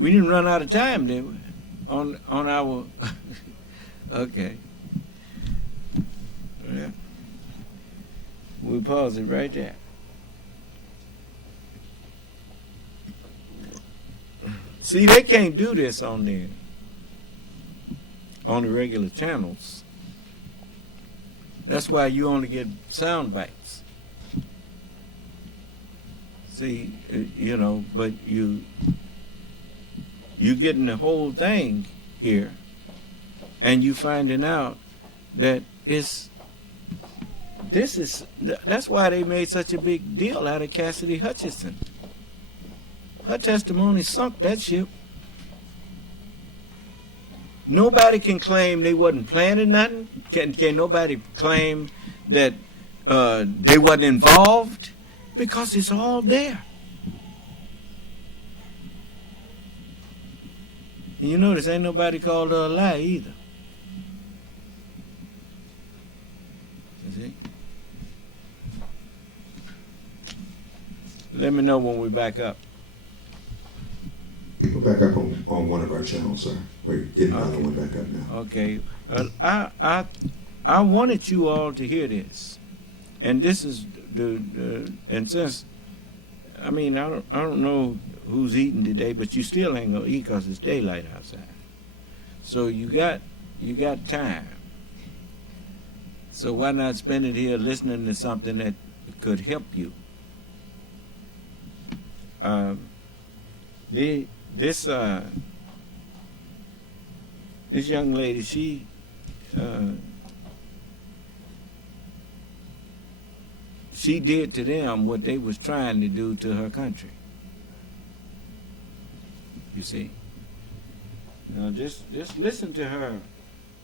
We didn't run out of time, did we? On our okay. Yeah. We pause it right there. See, they can't do this on the regular channels. That's why you only get sound bites. See, you know, but you're getting the whole thing here, and you finding out that that's why they made such a big deal out of Cassidy Hutchinson. Her testimony sunk that ship. Nobody can claim they wasn't planning nothing. Can nobody claim that they wasn't involved? Because it's all there. And you notice ain't nobody called her a lie either. You see? Let me know when we back up. We're back up on one of our channels, sir. We're getting another one back up now. Okay. I wanted you all to hear this. And this is and since, I mean, I don't know who's eating today, but you still ain't gonna eat because it's daylight outside. So you got time. So why not spend it here listening to something that could help you? This young lady, she did to them what they was trying to do to her country. You see. Now just listen to her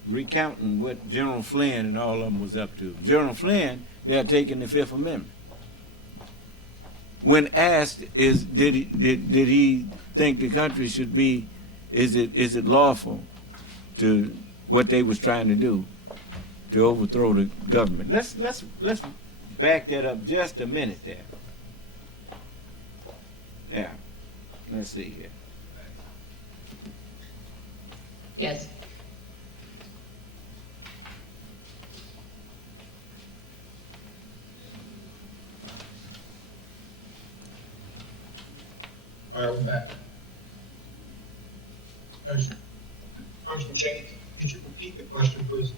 recounting what General Flynn and all of them was up to. General Flynn, they are taking the Fifth Amendment. When asked, did he think the country should be, is it lawful to what they was trying to do to overthrow the government? Let's back that up just a minute there. Yeah. Let's see here. Yes. All right, we're back. Congressman Cheney, could you repeat the question, please?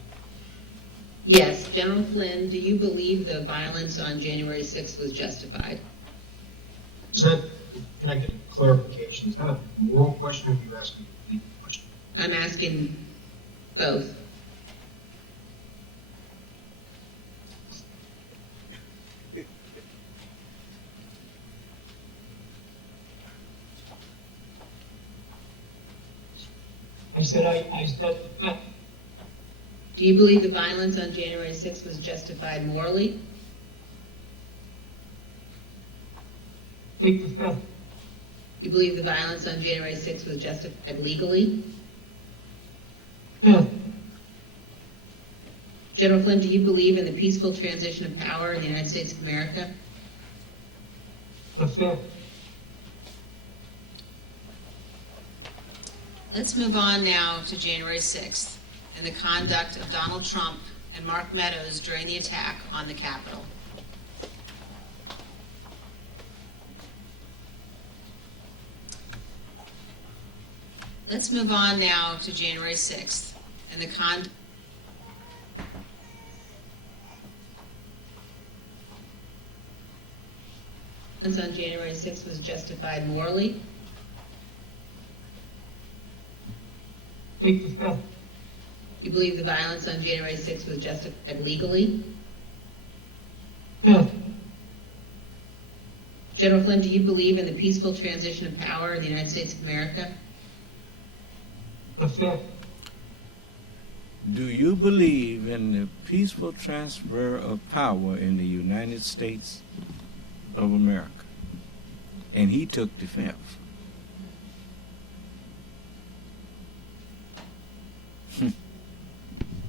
Yes. General Flynn, do you believe the violence on January 6th was justified? Can I get clarification? Is that a moral question, or are you asking a legal question? I'm asking both. I said. Do you believe the violence on January 6th was justified morally? Take the fifth. You believe the violence on January 6th was justified legally? Fifth. General Flynn, do you believe in the peaceful transition of power in the United States of America? The fifth. Let's move on now to January 6th and the conduct of Donald Trump and Mark Meadows during the attack on the Capitol. Let's move on now to January 6th and the conduct on January 6th was justified morally? Take the fifth. You believe the violence on January 6th was justified legally? Fifth. General Flynn, do you believe in the peaceful transition of power in the United States of America? The fifth. Do you believe in the peaceful transfer of power in the United States of America? And he took the fifth.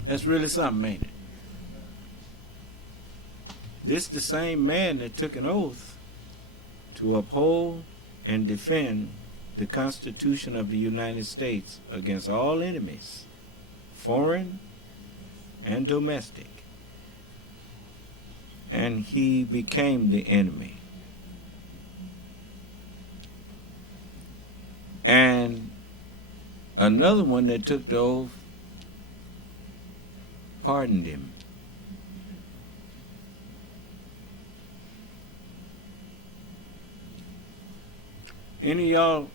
That's really something, ain't it? This the same man that took an oath to uphold and defend the Constitution of the United States against all enemies, foreign and domestic. And he became the enemy. And another one that took the oath pardoned him. Any of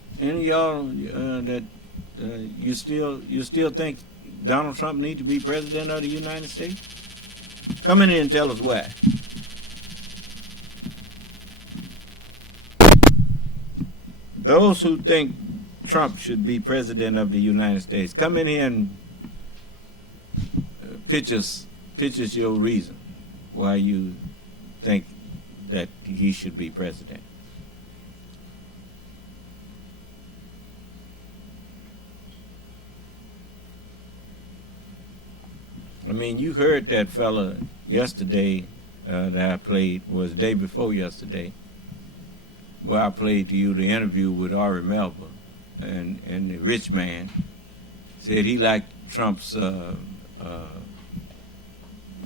y'all that you still think Donald Trump needs to be president of the United States? Come in here and tell us why. Those who think Trump should be president of the United States, come in here and pitch us your reason why you think that he should be president. I mean, you heard that fella yesterday that I played, was the day before yesterday, where I played to you the interview with Ari Melba, and the rich man said he liked Trump's,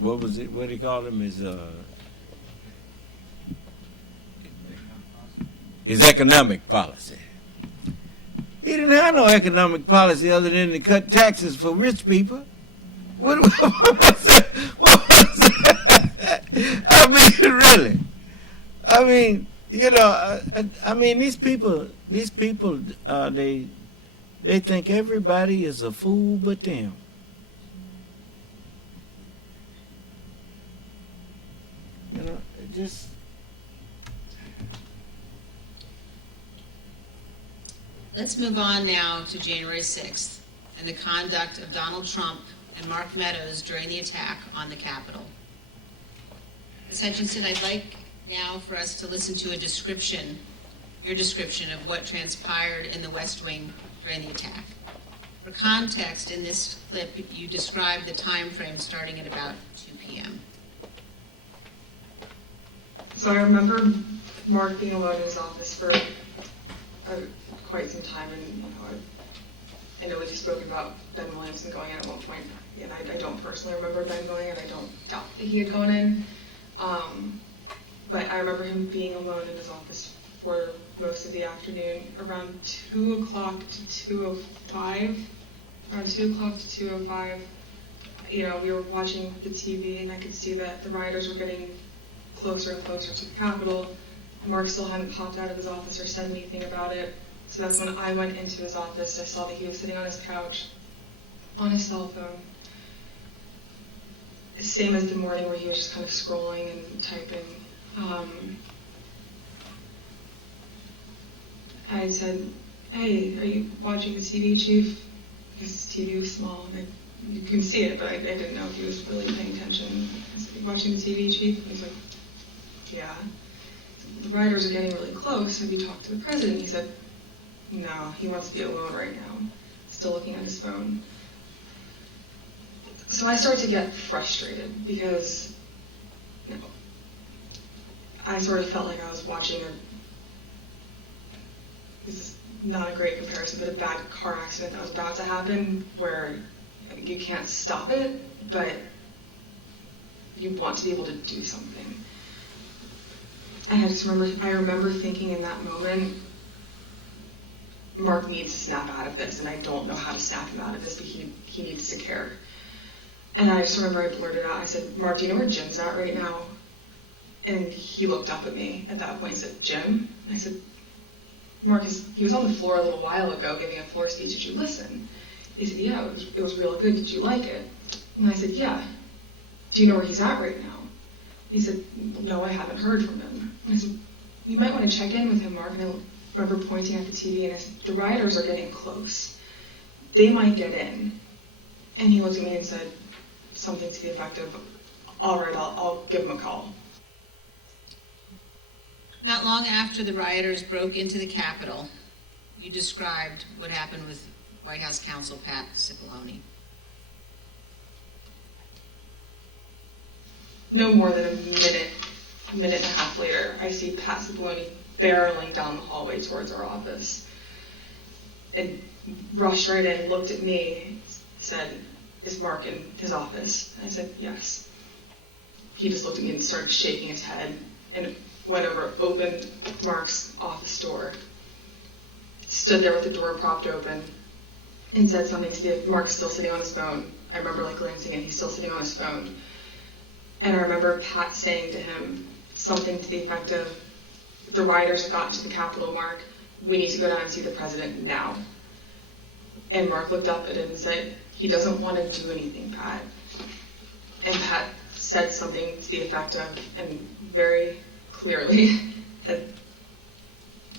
what was it, what he called him, his economic policy. He didn't have no economic policy other than to cut taxes for rich people. What was that? What was that? I mean, really. I mean, you know, I mean, these people, they think everybody is a fool but them. You know, it just. Let's move on now to January 6th and the conduct of Donald Trump and Mark Meadows during the attack on the Capitol. Ms. Hutchinson, I'd like now for us to listen to a description, your description of what transpired in the West Wing during the attack. For context, in this clip, you described the time frame starting at about 2 p.m. So I remember Mark being alone in his office for quite some time, and I know we've spoken about Ben Williamson going in at one point, and I don't personally remember Ben going in, and I don't doubt that he had gone in. But I remember him being alone in his office for most of the afternoon, around 2 o'clock to 2:05. Around 2 o'clock to 2:05, you know, we were watching the TV, and I could see that the rioters were getting closer and closer to the Capitol. Mark still hadn't popped out of his office or said anything about it. So that's when I went into his office. I saw that he was sitting on his couch, on his cell phone. Same as the morning where he was just kind of scrolling and typing. I said, "Hey, are you watching the TV, Chief?" Because his TV was small, and you can see it, but I didn't know if he was really paying attention. I said, "You watching the TV, Chief?" And he's like, "Yeah." The rioters are getting really close. Have you talked to the president? He said, "No, he wants to be alone right now." Still looking at his phone. So I started to get frustrated because I sort of felt like I was watching this is not a great comparison, but a bad car accident that was about to happen where you can't stop it, but you want to be able to do something. And I remember thinking in that moment, Mark needs to snap out of this, and I don't know how to snap him out of this, but he needs to care. And I just remember I blurted out, I said, "Mark, do you know where Jim's at right now?" And he looked up at me at that point and said, "Jim?" And I said, "Mark, he was on the floor a little while ago giving a floor speech. Did you listen?" He said, "Yeah, it was real good. Did you like it?" And I said, "Yeah. Do you know where he's at right now?" He said, "No, I haven't heard from him." And I said, "You might want to check in with him, Mark." And I remember pointing at the TV, and I said, "The rioters are getting close. They might get in." And he looked at me and said something to the effect of, "All right, I'll give him a call." Not long after the rioters broke into the Capitol, you described what happened with White House counsel Pat Cipollone. No more than a minute and a half later, I see Pat Cipollone barreling down the hallway towards our office. and rushed right in, looked at me, said, "Is Mark in his office?" And I said, "Yes." He just looked at me and started shaking his head and went over, opened Mark's office door, stood there with the door propped open, and said something to the, Mark's still sitting on his phone. I remember like glancing and he's still sitting on his phone. And I remember Pat saying to him something to the effect of, "The rioters have gotten to the Capitol, Mark. We need to go down and see the president now." And Mark looked up at him and said, "He doesn't want to do anything, Pat." And Pat said something to the effect of, and very clearly had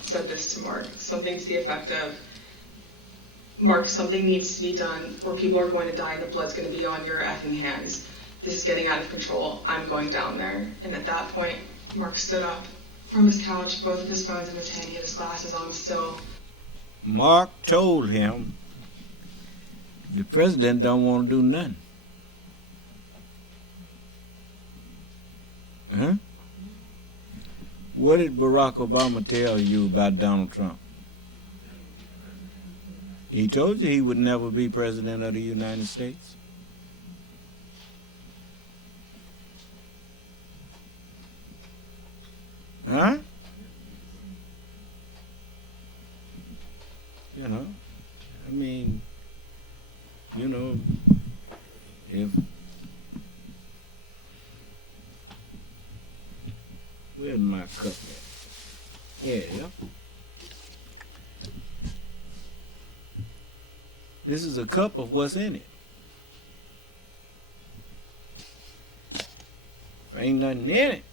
said this to Mark, something to the effect of, "Mark, something needs to be done or people are going to die and the blood's going to be on your effing hands. This is getting out of control. I'm going down there." And at that point, Mark stood up from his couch, both of his phones in his hand. He had his glasses on still. Mark told him the president don't want to do nothing. Huh? What did Barack Obama tell you about Donald Trump? He told you he would never be president of the United States. Huh? You know, I mean, you know, if where's my cup at? Yeah. This is a cup of what's in it. Ain't nothing in it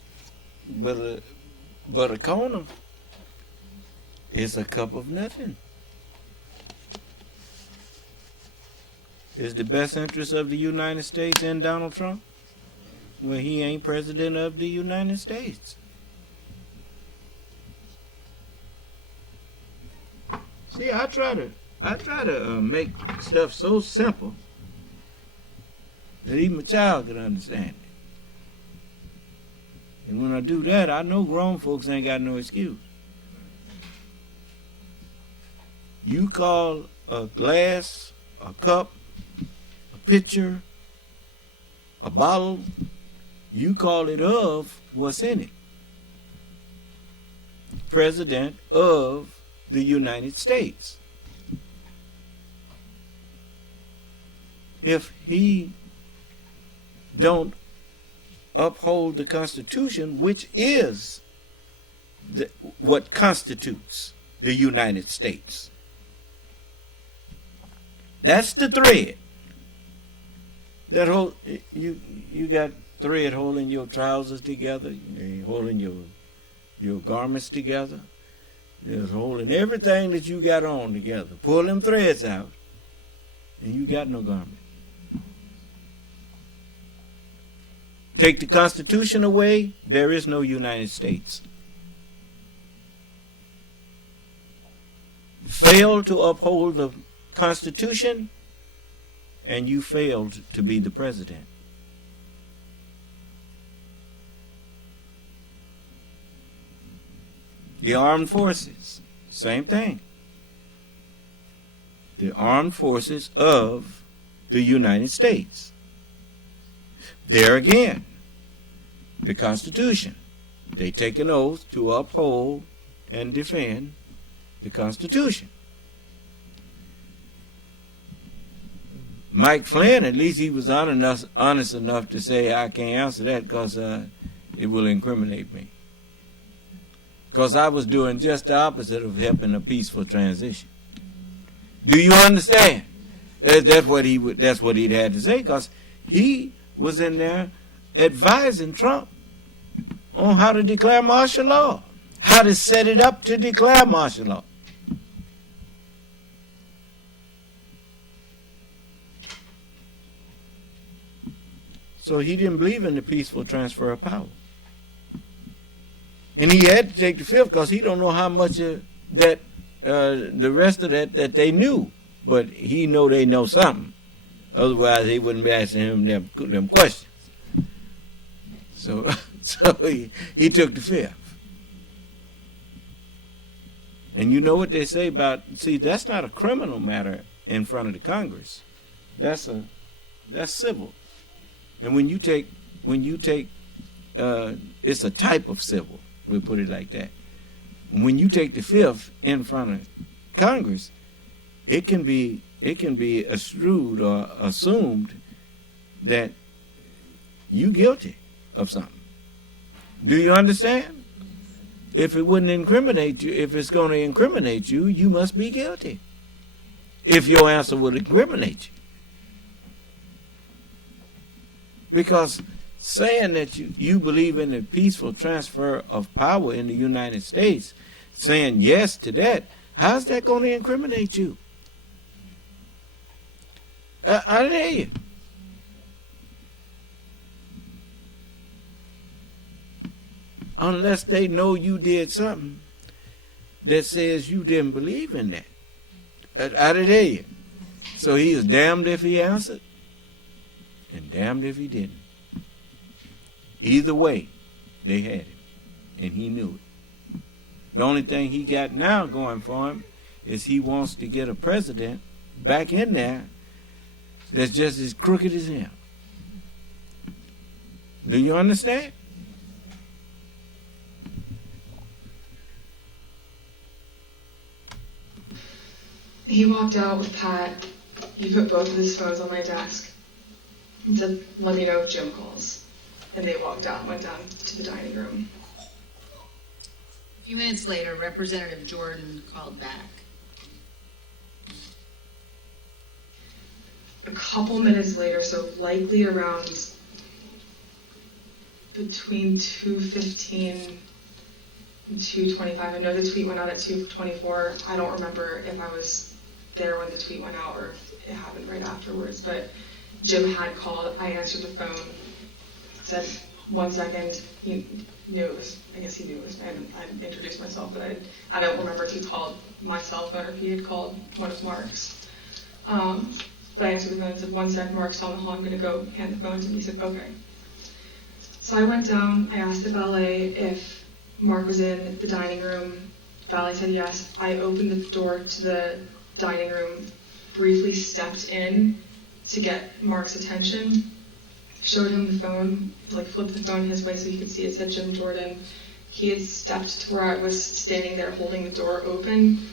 but a corner. It's a cup of nothing. Is the best interest of the United States in Donald Trump? Well, he ain't president of the United States. See, I try to make stuff so simple that even a child can understand it. And when I do that, I know grown folks ain't got no excuse. You call a glass, a cup, a pitcher, a bottle, you call it of what's in it. President of the United States. If he don't uphold the Constitution, which is what constitutes the United States. That's the thread. That whole you got thread holding your trousers together, holding your garments together. It's holding everything that you got on together. Pull them threads out, and you got no garment. Take the Constitution away, there is no United States. Fail to uphold the Constitution, and you failed to be the president. The armed forces, same thing. The armed forces of the United States. There again, the Constitution. They take an oath to uphold and defend the Constitution. Mike Flynn, at least he was honest enough to say, "I can't answer that because it will incriminate me." Because I was doing just the opposite of helping a peaceful transition. Do you understand? That's what he'd had to say, because he was in there advising Trump on how to declare martial law, how to set it up to declare martial law. So he didn't believe in the peaceful transfer of power. And he had to take the fifth because he don't know how much of that, the rest of that they knew. But he know they know something. Otherwise, he wouldn't be asking him them questions. So he took the fifth. And you know what they say about, see, that's not a criminal matter in front of the Congress. That's civil. And when you take, it's a type of civil, we'll put it like that. When you take the fifth in front of Congress, it can be assumed or assumed that you guilty of something. Do you understand? If it wouldn't incriminate you, if it's going to incriminate you, you must be guilty. If your answer would incriminate you. Because saying that you believe in a peaceful transfer of power in the United States, saying yes to that, how's that going to incriminate you? I dare you. Unless they know you did something that says you didn't believe in that. I dare you. So he is damned if he answered and damned if he didn't. Either way, they had him, and he knew it. The only thing he got now going for him is he wants to get a president back in there that's just as crooked as him. Do you understand? He walked out with Pat. He put both of his phones on my desk and said, "Let me know if Jim calls." And they walked out, went down to the dining room. A few minutes later, Representative Jordan called back. A couple minutes later, so likely around between 2:15 and 2:25. I know the tweet went out at 2:24. I don't remember if I was there when the tweet went out or if it happened right afterwards, but Jim had called. I answered the phone, said 1 second. He knew it was, I guess he knew it was, and I introduced myself, but I don't remember if he called my cell phone or if he had called one of Mark's. But I answered the phone and said, 1 sec, Mark's down the hall, I'm going to go hand the phone to him. He said, okay. So I went down, I asked the valet if Mark was in the dining room. Valet said yes. I opened the door to the dining room, briefly stepped in to get Mark's attention, showed him the phone, flipped the phone his way so he could see it said Jim Jordan. He had stepped to where I was standing there holding the door open,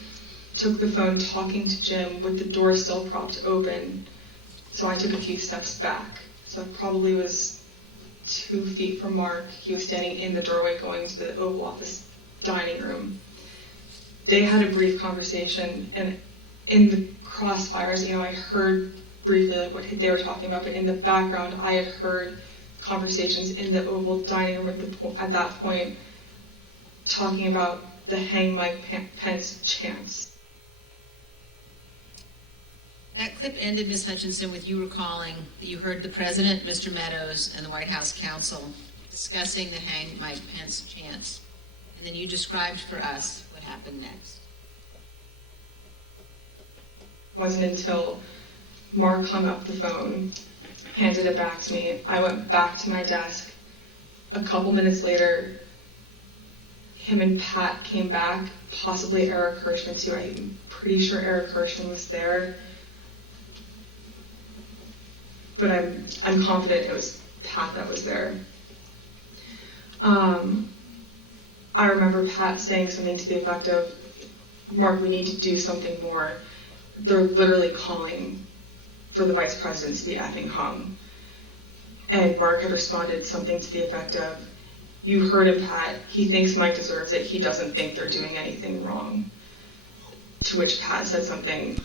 took the phone talking to Jim with the door still propped open. So I took a few steps back. So I probably was 2 feet from Mark. He was standing in the doorway going to the Oval Office dining room. They had a brief conversation, and in the crossfires, I heard briefly what they were talking about, but in the background, I had heard conversations in the Oval dining room at that point talking about the hang Mike Pence chants. That clip ended, Ms. Hutchinson, with you recalling that you heard the President, Mr. Meadows, and the White House counsel discussing the hang Mike Pence chants. And then you described for us what happened next. It wasn't until Mark hung up the phone, handed it back to me. I went back to my desk. A couple minutes later, him and Pat came back, possibly Eric Hirschman too. I'm pretty sure Eric Hirschman was there. But I'm confident it was Pat that was there. I remember Pat saying something to the effect of, "Mark, we need to do something more. They're literally calling for the vice president to be effing hung." And Mark had responded something to the effect of, "You heard him, Pat. He thinks Mike deserves it. He doesn't think they're doing anything wrong." To which Pat said something,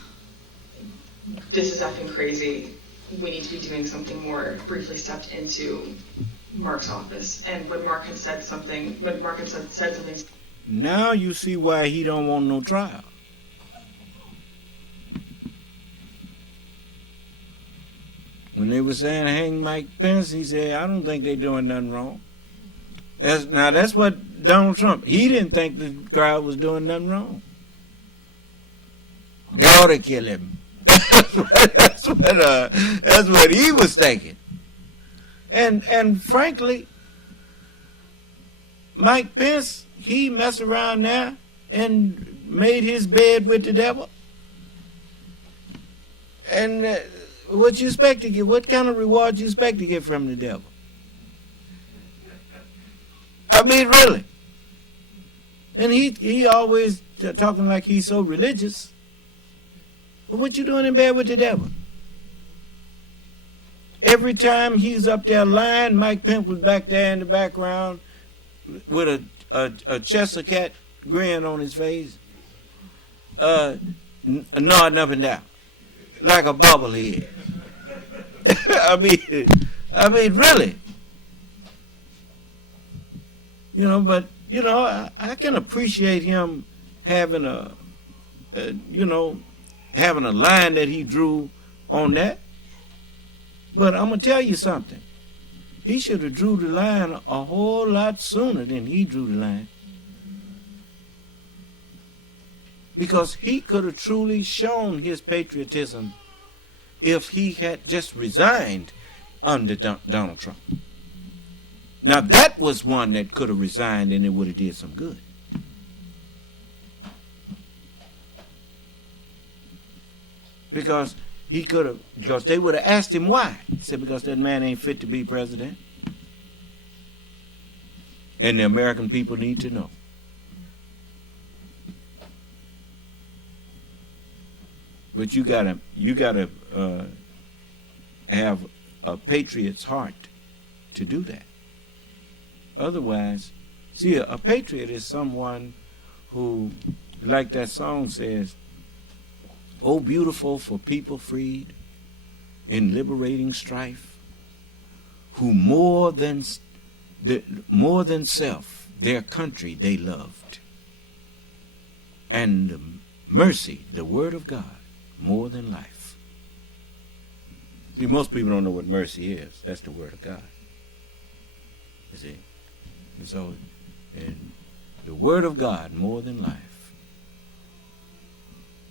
"This is effing crazy. We need to be doing something more." Briefly stepped into Mark's office, and when Mark had said something, now you see why he don't want no trial. When they were saying hang Mike Pence, he said, "I don't think they're doing nothing wrong." That's what Donald Trump, he didn't think the crowd was doing nothing wrong. They ought to kill him. That's what he was thinking. And frankly, Mike Pence, he messed around there and made his bed with the devil? And what you expect to get? What kind of reward you expect to get from the devil? I mean, really. And he always talking like he's so religious. But what you doing in bed with the devil? Every time he's up there lying, Mike Pence was back there in the background with a Chester cat grin on his face, nodding up and down like a bubblehead. I mean, really. But I can appreciate him having having a line that he drew on that. But I'm gonna tell you something. He should have drew the line a whole lot sooner than he drew the line. Because he could have truly shown his patriotism if he had just resigned under Donald Trump. Now that was one that could have resigned and it would have did some good. Because they would have asked him why. He said, because that man ain't fit to be president. And the American people need to know. But you gotta have a patriot's heart to do that. Otherwise, see, a patriot is someone who, like that song says, "Oh, beautiful for people freed in liberating strife, who more than self, their country they loved, and mercy, the word of God, more than life." See, most people don't know what mercy is. That's the word of God. You see? And so, and the word of God more than life.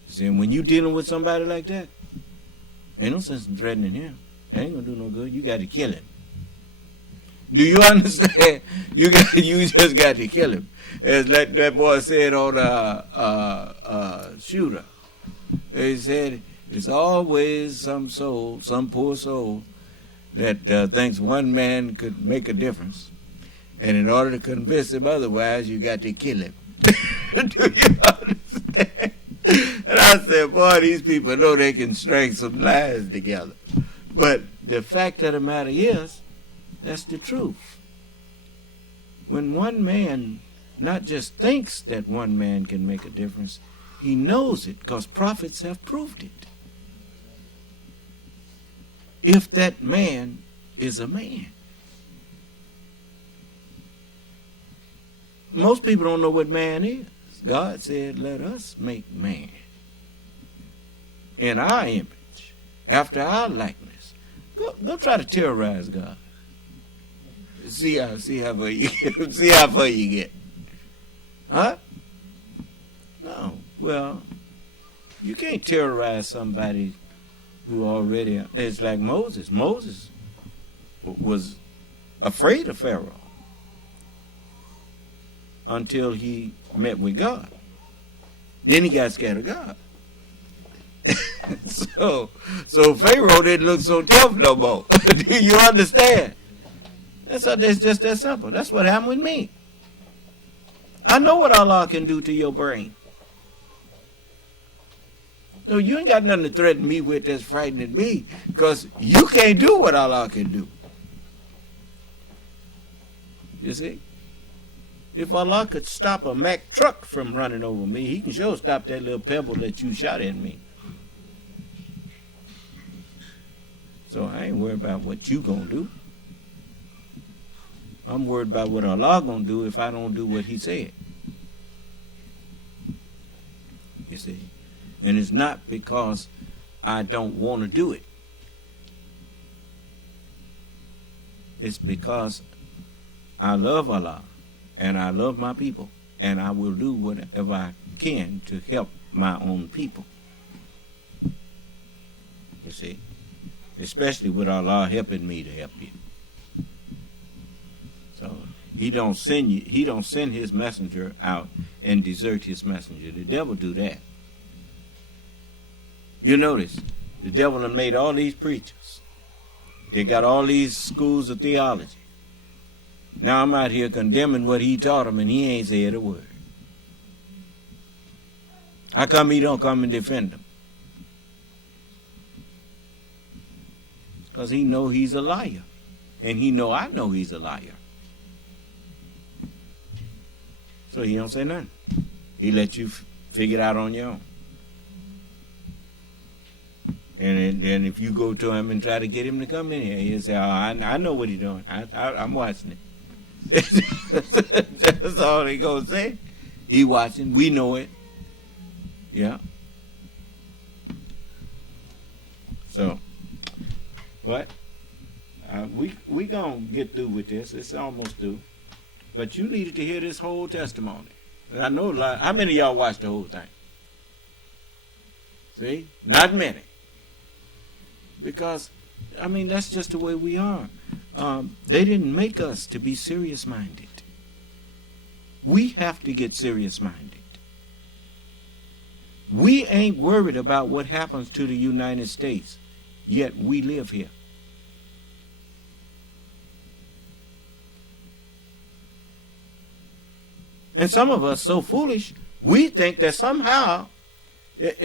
You see, and when you're dealing with somebody like that, ain't no sense in threatening him. It ain't gonna do no good. You got to kill him. Do you understand? You just got to kill him. As that boy said on Shooter. He said, it's always some poor soul that thinks one man could make a difference. And in order to convince him otherwise, you got to kill him. Do you understand? And I said, boy, these people know they can string some lies together. But the fact of the matter is, that's the truth. When one man not just thinks that one man can make a difference, he knows it because prophets have proved it. If that man is a man. Most people don't know what man is. God said, let us make man in our image, after our likeness. Go try to terrorize God. See how far you get. See how far you get. Huh? No. Well, you can't terrorize somebody who already. It's like Moses. Moses was afraid of Pharaoh until he met with God. Then he got scared of God. So Pharaoh didn't look so tough no more. Do you understand? That's just that simple. That's what happened with me. I know what Allah can do to your brain. No, you ain't got nothing to threaten me with that's frightening me, because you can't do what Allah can do. You see? If Allah could stop a Mack truck from running over me, he can sure stop that little pebble that you shot at me. So I ain't worried about what you gonna do. I'm worried about what Allah gonna do if I don't do what he said. You see? And it's not because I don't want to do it. It's because I love Allah and I love my people, and I will do whatever I can to help my own people. You see? Especially with Allah helping me to help you. So he don't send his messenger out and desert his messenger. The devil do that. You notice, the devil done made all these preachers. They got all these schools of theology. Now I'm out here condemning what he taught them, and he ain't said a word. How come he don't come and defend them? Because he know he's a liar. And he know I know he's a liar. So he don't say nothing. He let you figure it out on your own. And then if you go to him and try to get him to come in here, he'll say, oh, I know what he's doing. I'm watching it. That's all he gonna say. He watching. We know it. Yeah. So, what? We gonna get through with this. It's almost through. But you needed to hear this whole testimony. And I know a lot. How many of y'all watched the whole thing? See? Not many. Because, I mean, that's just the way we are. They didn't make us to be serious-minded. We have to get serious-minded. We ain't worried about what happens to the United States, yet we live here. And some of us so foolish, we think that somehow, this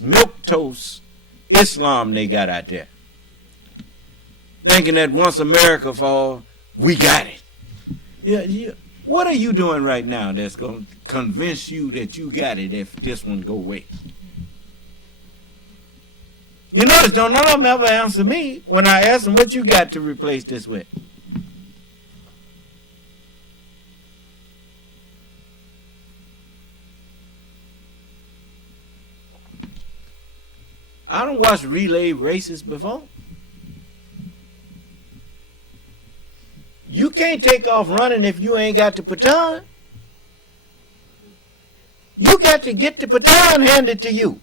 milquetoast Islam they got out there, thinking that once America falls, we got it. Yeah. What are you doing right now that's going to convince you that you got it if this one go away? You notice, none of them ever answer me when I ask them what you got to replace this with. I don't watch relay races before. You can't take off running if you ain't got the baton. You got to get the baton handed to you.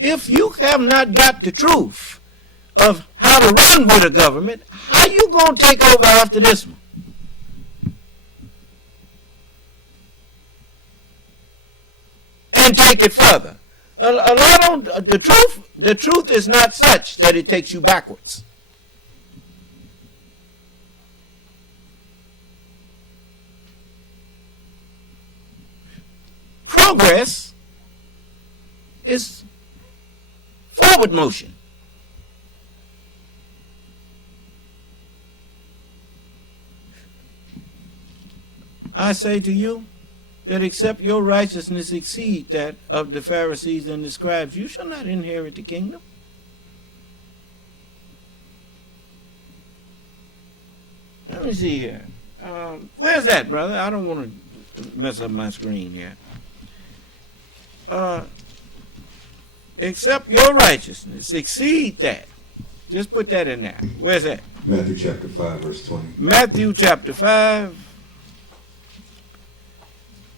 If you have not got the truth of how to run with a government, how you going to take over after this one? And take it further. A lot of the truth is not such that it takes you backwards. Progress is forward motion. I say to you that except your righteousness exceed that of the Pharisees and the scribes, you shall not inherit the kingdom. Let me see here. Where's that, brother? I don't want to mess up my screen here. Except your righteousness exceed that. Just put that in there. Where's that? Matthew chapter 5, verse 20. Matthew chapter 5,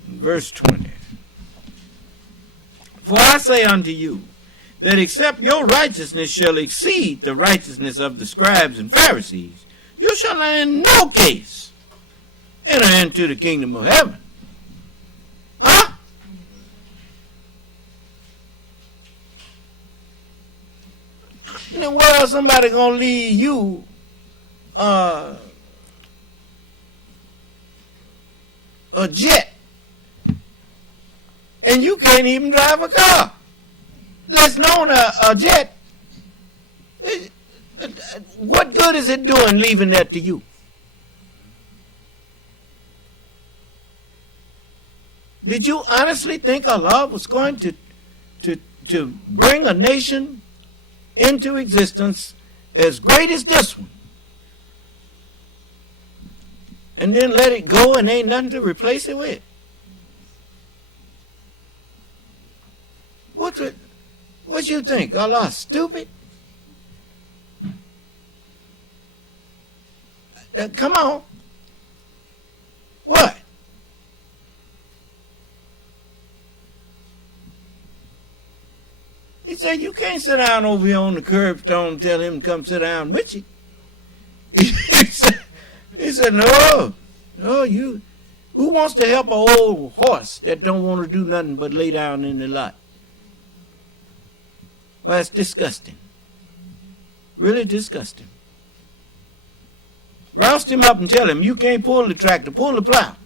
verse 20. For I say unto you, that except your righteousness shall exceed the righteousness of the scribes and Pharisees, you shall in no case enter into the kingdom of heaven. Huh? In the world, somebody gonna leave you a jet, and you can't even drive a car. Let's known a jet. What good is it doing leaving that to you? Did you honestly think Allah was going to bring a nation into existence as great as this one, and then let it go and ain't nothing to replace it with? What you think? Allah stupid? Come on. What? He said, you can't sit down over here on the curbstone and tell him to come sit down with you. He said, no, you. Who wants to help an old horse that don't want to do nothing but lay down in the lot? Well, it's disgusting. Really disgusting. Roust him up and tell him, you can't pull the tractor, pull the plow.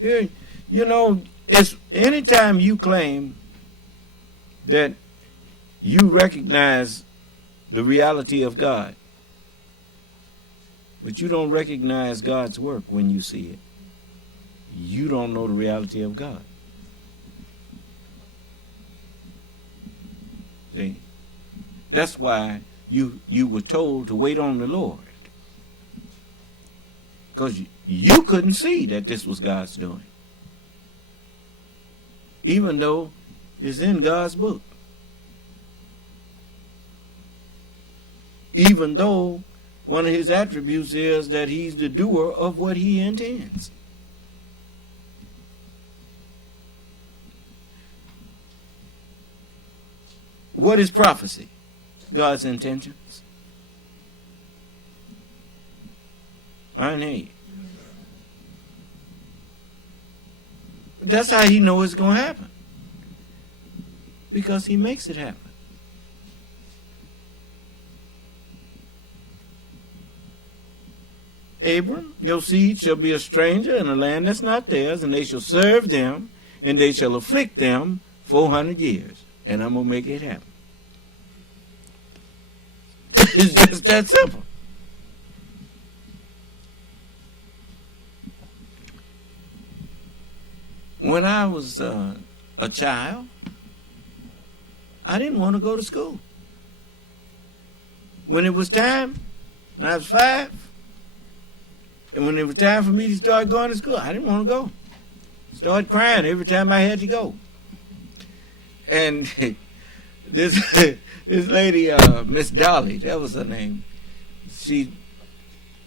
Here, it's anytime you claim that you recognize the reality of God, but you don't recognize God's work when you see it, you don't know the reality of God. See? That's why you were told to wait on the Lord. Because you couldn't see that this was God's doing. Even though it's in God's book. Even though one of his attributes is that he's the doer of what he intends. What is prophecy? God's intentions. I know. That's how he knows it's going to happen. Because he makes it happen. Abram, your seed shall be a stranger in a land that's not theirs, and they shall serve them, and they shall afflict them 400 years. And I'm going to make it happen. It's just that simple. When I was a child, I didn't want to go to school. When it was time, when I was 5, and when it was time for me to start going to school, I didn't want to go. Started crying every time I had to go. And this lady, Miss Dolly, that was her name. She,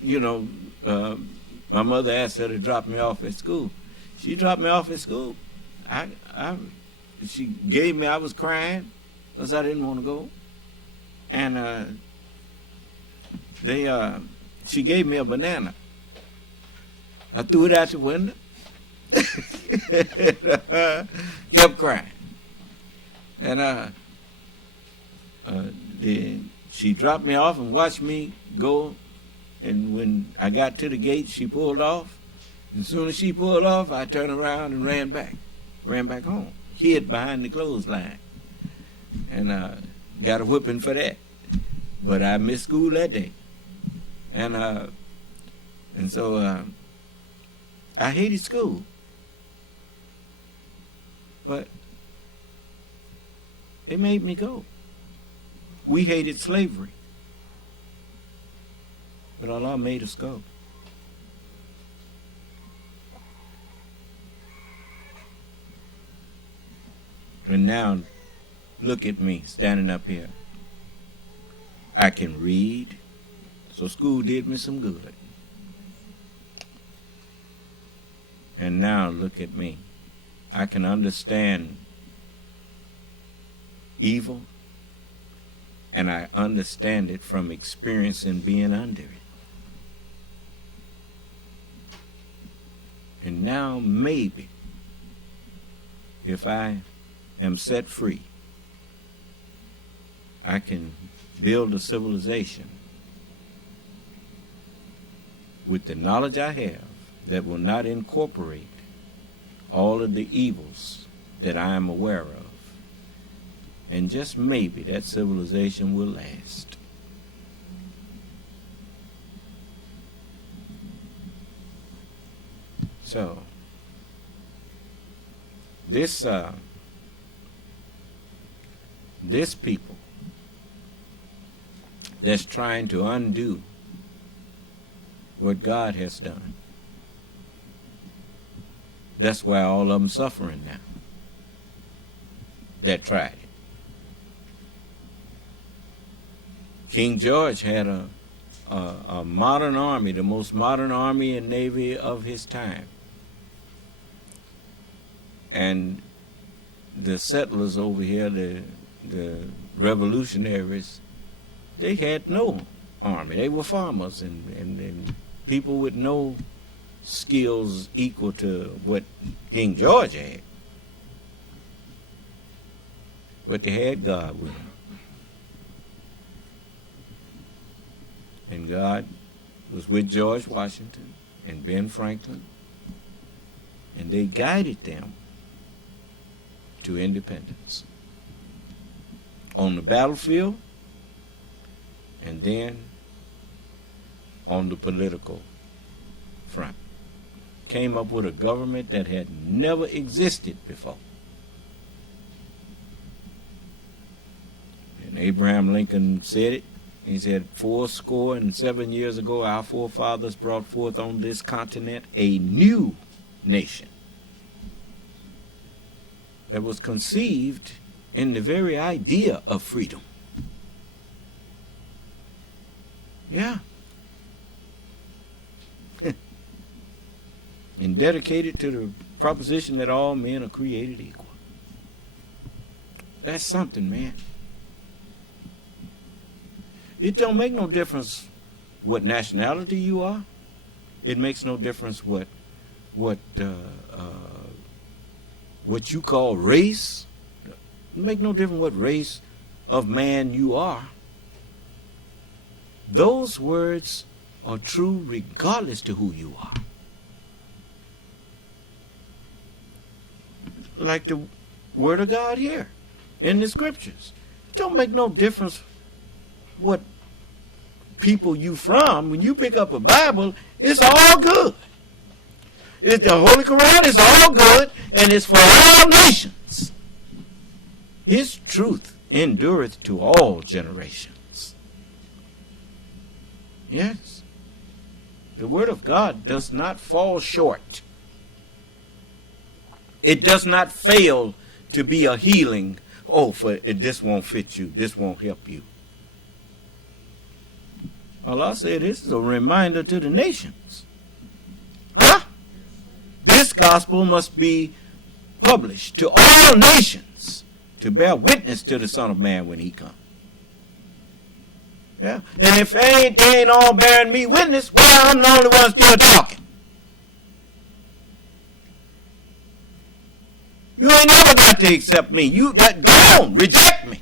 my mother asked her to drop me off at school. She dropped me off at school. She gave me, I was crying because I didn't want to go. And she gave me a banana. I threw it out the window. Kept crying. And she dropped me off and watched me go. And when I got to the gate, she pulled off. As soon as she pulled off, I turned around and ran back home, hid behind the clothesline, and got a whipping for that. But I missed school that day, and so I hated school. But it made me go. We hated slavery, but Allah made us go. And now, look at me standing up here. I can read, so school did me some good. And now, look at me. I can understand evil, and I understand it from experiencing being under it. And now, maybe, if I am set free, I can build a civilization with the knowledge I have that will not incorporate all of the evils that I am aware of. And just maybe that civilization will last. So, this people that's trying to undo what God has done, that's why all of them suffering now that tried it. King George had a modern army, the most modern army and navy of his time. And the settlers over here, the revolutionaries, they had no army. They were farmers and people with no skills equal to what King George had. But they had God with them. And God was with George Washington and Ben Franklin, and they guided them to independence on the battlefield and then on the political front. Came up with a government that had never existed before. And Abraham Lincoln said it. He said, 70 years ago, our forefathers brought forth on this continent a new nation that was conceived in the very idea of freedom. Yeah. And dedicated to the proposition that all men are created equal. That's something, man. It don't make no difference what nationality you are. It makes no difference what you call race. It make no difference what race of man you are. Those words are true regardless to who you are. Like the Word of God here in the Scriptures. It don't make no difference what people you from. When you pick up a Bible, it's all good. It's the Holy Quran is all good, and it's for all nations. His truth endureth to all generations. Yes. The Word of God does not fall short. It does not fail to be a healing. Oh, for this won't fit you. This won't help you. Allah said this is a reminder to the nations. Huh? This gospel must be published to all nations to bear witness to the Son of Man when he comes. Yeah. And if they ain't all bearing me witness, well, I'm the only one still talking. You ain't never got to accept me. You don't reject me.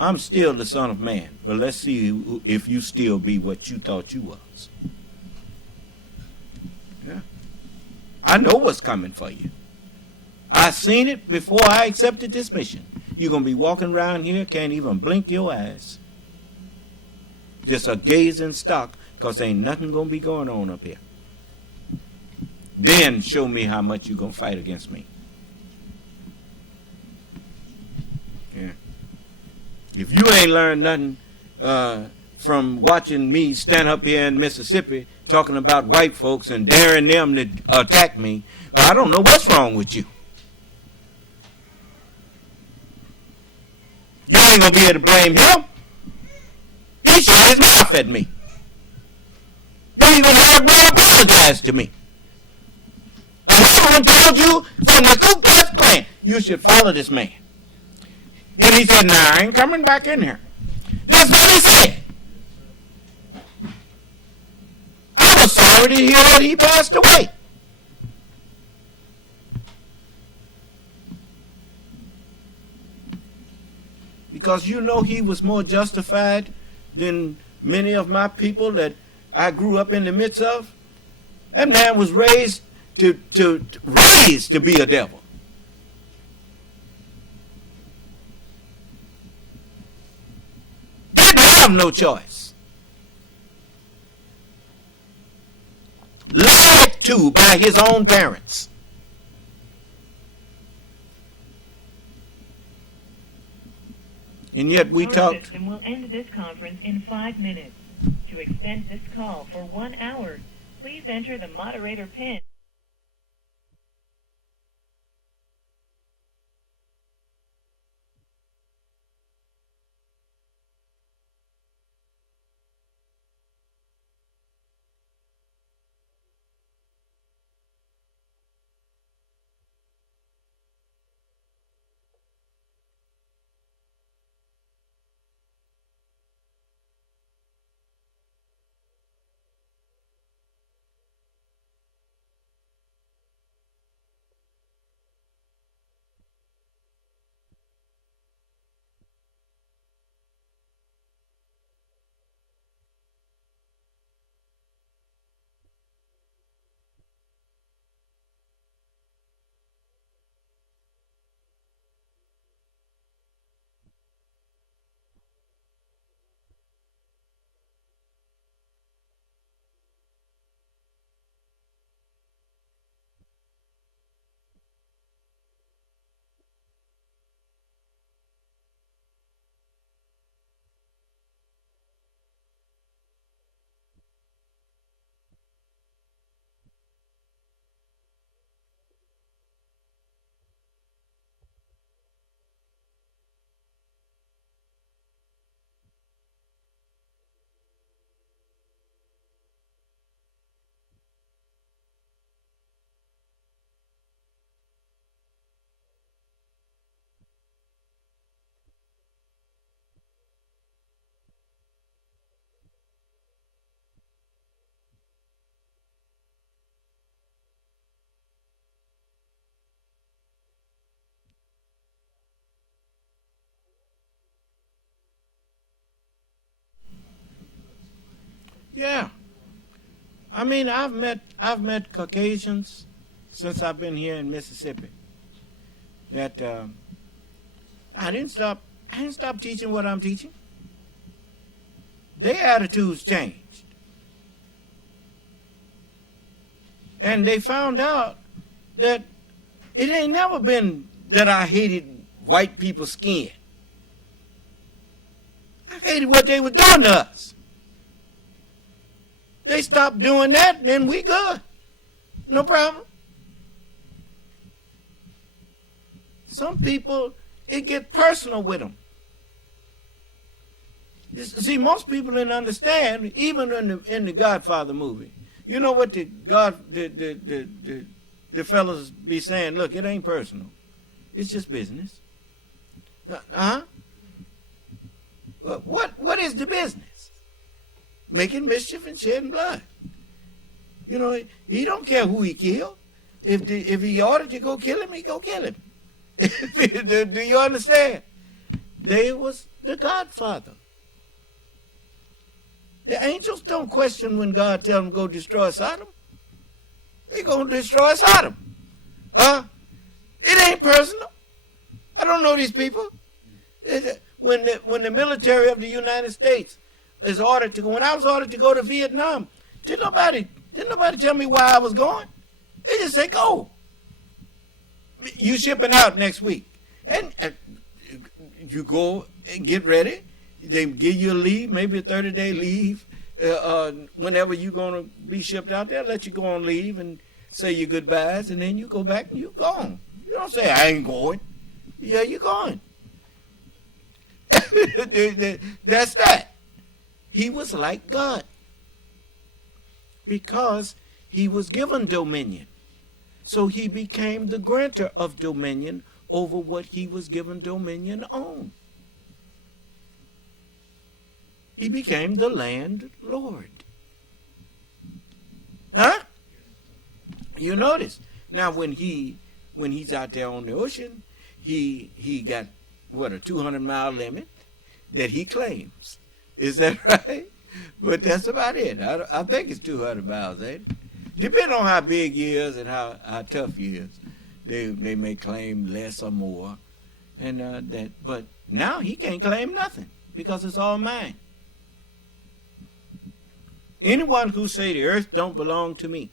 I'm still the Son of Man. But let's see if you still be what you thought you was. Yeah. I know what's coming for you. I seen it before I accepted this mission. You're going to be walking around here, can't even blink your eyes. Just a gazing stock, because ain't nothing going to be going on up here. Then show me how much you're going to fight against me. Yeah. If you ain't learned nothing from watching me stand up here in Mississippi talking about white folks and daring them to attack me, well, I don't know what's wrong with you. You ain't going to be able to blame him. He shut his mouth at me. Don't even have to apologize to me. Someone told you from the Ku Klux Klan, you should follow this man. Then he said, nah, I ain't coming back in here. That's what he said. I was sorry to hear that he passed away. Because you know he was more justified than many of my people that I grew up in the midst of. That man was raised to be a devil. He didn't have no choice. Lied to by his own parents. And yet we talked. Our system will end this conference in 5 minutes. To extend this call for 1 hour, please enter the moderator PIN. Yeah. I mean, I've met Caucasians since I've been here in Mississippi that I didn't stop teaching what I'm teaching. Their attitudes changed. And they found out that it ain't never been that I hated white people's skin. I hated what they were doing to us. They stopped doing that, and then we good. No problem. Some people, it get personal with them. See, most people didn't understand, even in the Godfather movie. You know what the fellas be saying? Look, it ain't personal. It's just business. What is the business? Making mischief and shedding blood. You know, he don't care who he killed. If he ordered you to go kill him, he go kill him. Do you understand? They was the Godfather. The angels don't question when God tells them to go destroy Sodom. They gonna destroy Sodom. It ain't personal. I don't know these people. When the military of the United States is ordered to go, when I was ordered to go to Vietnam, didn't nobody tell me why I was going. They just say go. You shipping out next week, and you go and get ready. They give you a leave, maybe a 30-day leave. Whenever you're going to be shipped out there, let you go on leave and say your goodbyes, and then you go back and you're gone. You don't say, I ain't going. Yeah, you're going. That's that. He was like God because he was given dominion. So he became the grantor of dominion over what he was given dominion on. He became the landlord. Huh? You notice. Now when he's out there on the ocean, he got what, a 200-mile limit that he claims. Is that right? But that's about it. I think it's 200 miles, ain't it? Depending on how big he is and how tough he is, they may claim less or more, and but now he can't claim nothing because it's all mine. Anyone who say the earth don't belong to me,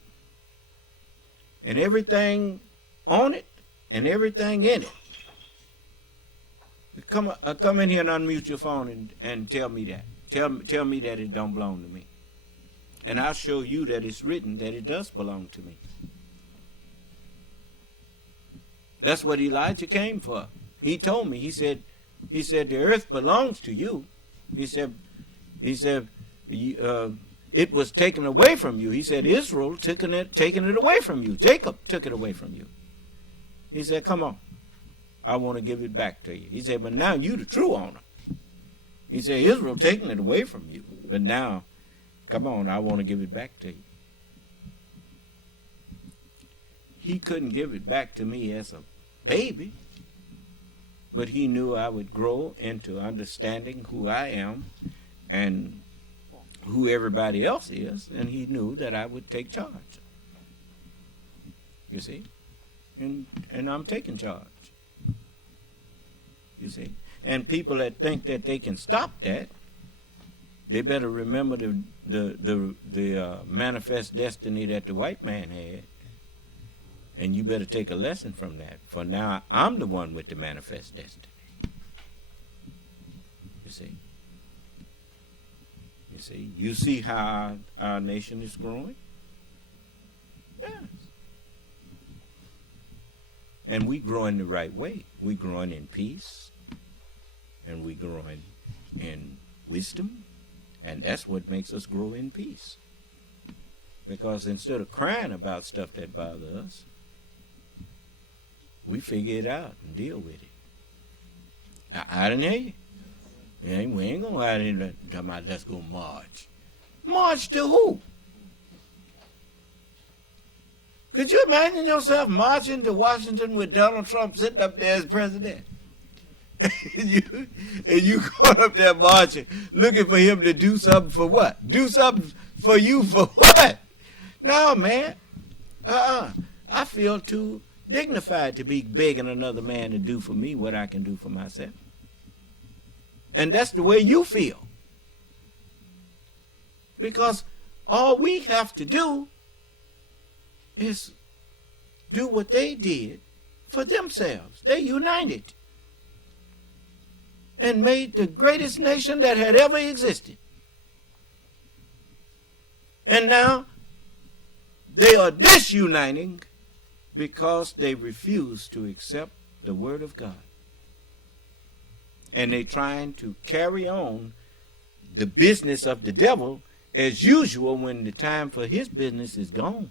and everything on it and everything in it, come in here and unmute your phone and tell me that. Tell me that it don't belong to me. And I'll show you that it's written that it does belong to me. That's what Elijah came for. He told me, he said the earth belongs to you. He said it was taken away from you. He said Israel taken it away from you. Jacob took it away from you. He said, come on, I want to give it back to you. He said, but now you the true owner. He said, Israel taking it away from you, but now, come on, I want to give it back to you. He couldn't give it back to me as a baby, but he knew I would grow into understanding who I am and who everybody else is, and he knew that I would take charge. You see? And I'm taking charge. You see? And people that think that they can stop that, they better remember the manifest destiny that the white man had. And you better take a lesson from that. For now, I'm the one with the manifest destiny. You see? You see? You see how our nation is growing? Yes. And we growing the right way. We growing in peace. And we growing in wisdom. And that's what makes us grow in peace. Because instead of crying about stuff that bothers us, we figure it out and deal with it. I didn't hear you. We ain't going to hide in that, talking about let's go march. March to who? Could you imagine yourself marching to Washington with Donald Trump sitting up there as president? and you going up there marching, looking for him to do something for what? Do something For you for what? No, man. I feel too dignified to be begging another man to do for me what I can do for myself. And that's the way you feel. Because all we have to do is do what they did for themselves. They united and made the greatest nation that had ever existed. And now they are disuniting because they refuse to accept the word of God. And they're trying to carry on the business of the devil as usual when the time for his business is gone.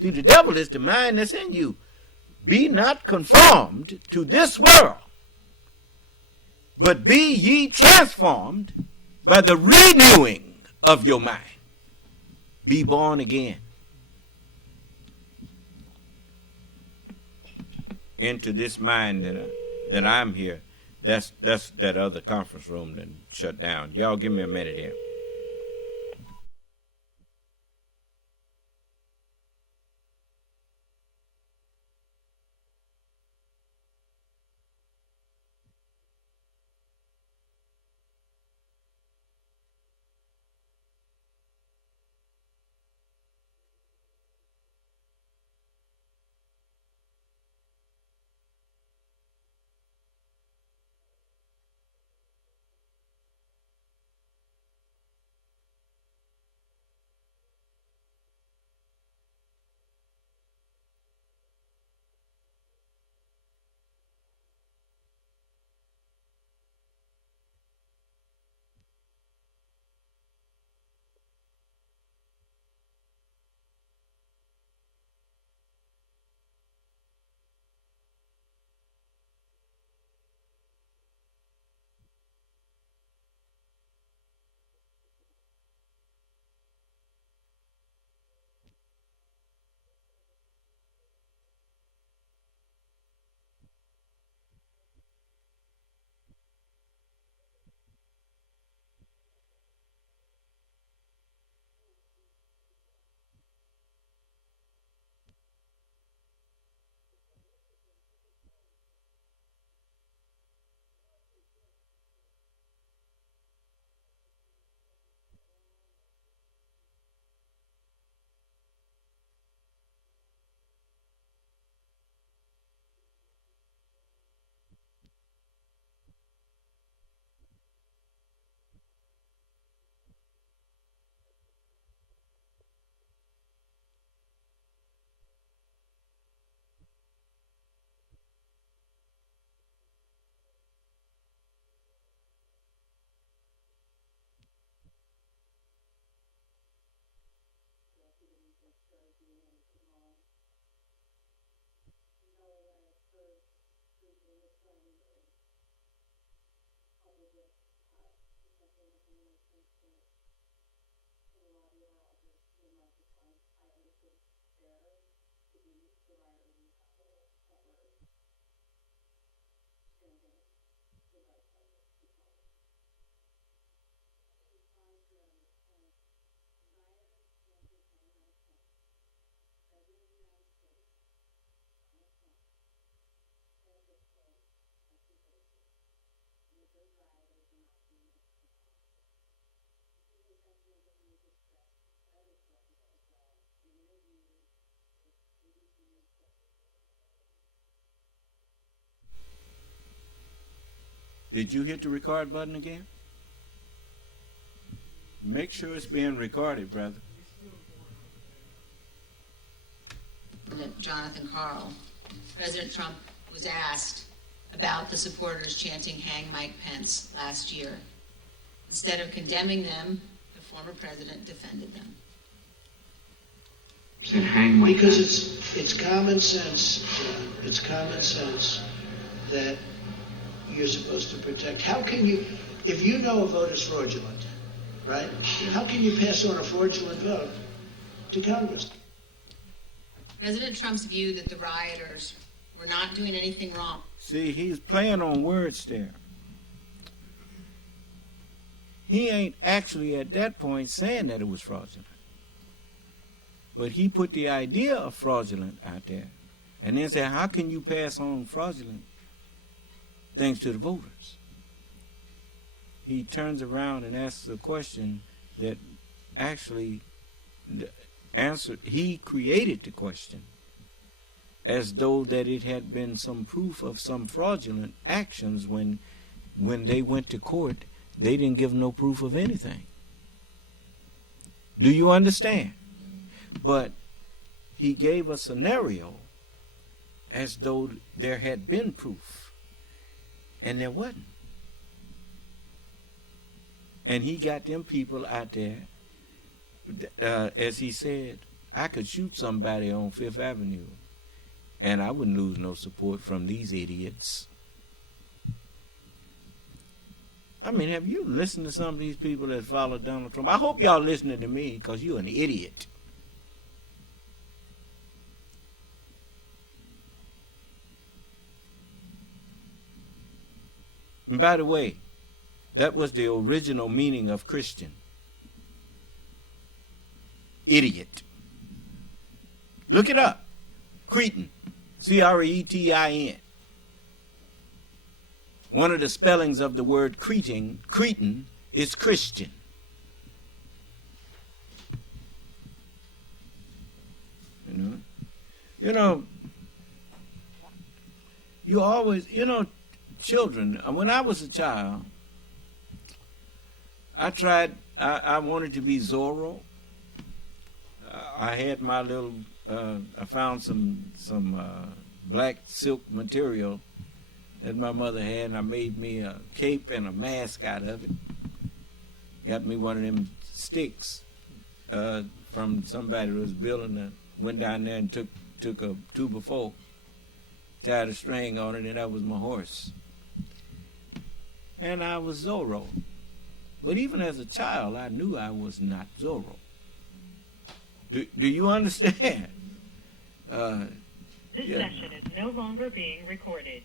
See, the devil is the mind that's in you. Be not conformed to this world, but be ye transformed by the renewing of your mind. Be born again into this mind that I'm here. That's that other conference room that shut down. Y'all give me a minute here. Did you hit the record button again? Make sure it's being recorded, brother. Jonathan Karl, President Trump was asked about the supporters chanting "Hang Mike Pence" last year. Instead of condemning them, the former president defended them. Said hang Mike Because Pence. it's common sense, John. It's common sense that you're supposed to protect. How can you, if you know a vote is fraudulent, right? How can you pass on a fraudulent vote to Congress? President Trump's view that the rioters were not doing anything wrong. See, he's playing on words there. he ain't actually at that point saying that it was fraudulent. But he put the idea of fraudulent out there and then said, how can you pass on fraudulent things to the voters? He turns around and asks a question that actually the answer, he created the question as though that it had been some proof of some fraudulent actions when they went to court, they didn't give no proof of anything. Do you understand? But he gave a scenario as though there had been proof, and there wasn't. And he got them people out there, as he said, I could shoot somebody on Fifth Avenue, and I wouldn't lose no support from these idiots. I mean, have you listened to some of these people that follow Donald Trump? I hope y'all listening to me, because you're an idiot. And by the way, that was the original meaning of Christian. Idiot. Look it up. Cretin. Cretin. One of the spellings of the word Cretan is Christian. You know, you always, children, when I was a child, I wanted to be Zorro. I had my little, I found some black silk material that my mother had, and I made me a cape and a mask out of it. Got me one of them sticks from somebody who was building went down there and took a 2x4, tied a string on it, and that was my horse. And I was Zorro. But even as a child, I knew I was not Zorro. Do you understand? This session is no longer being recorded.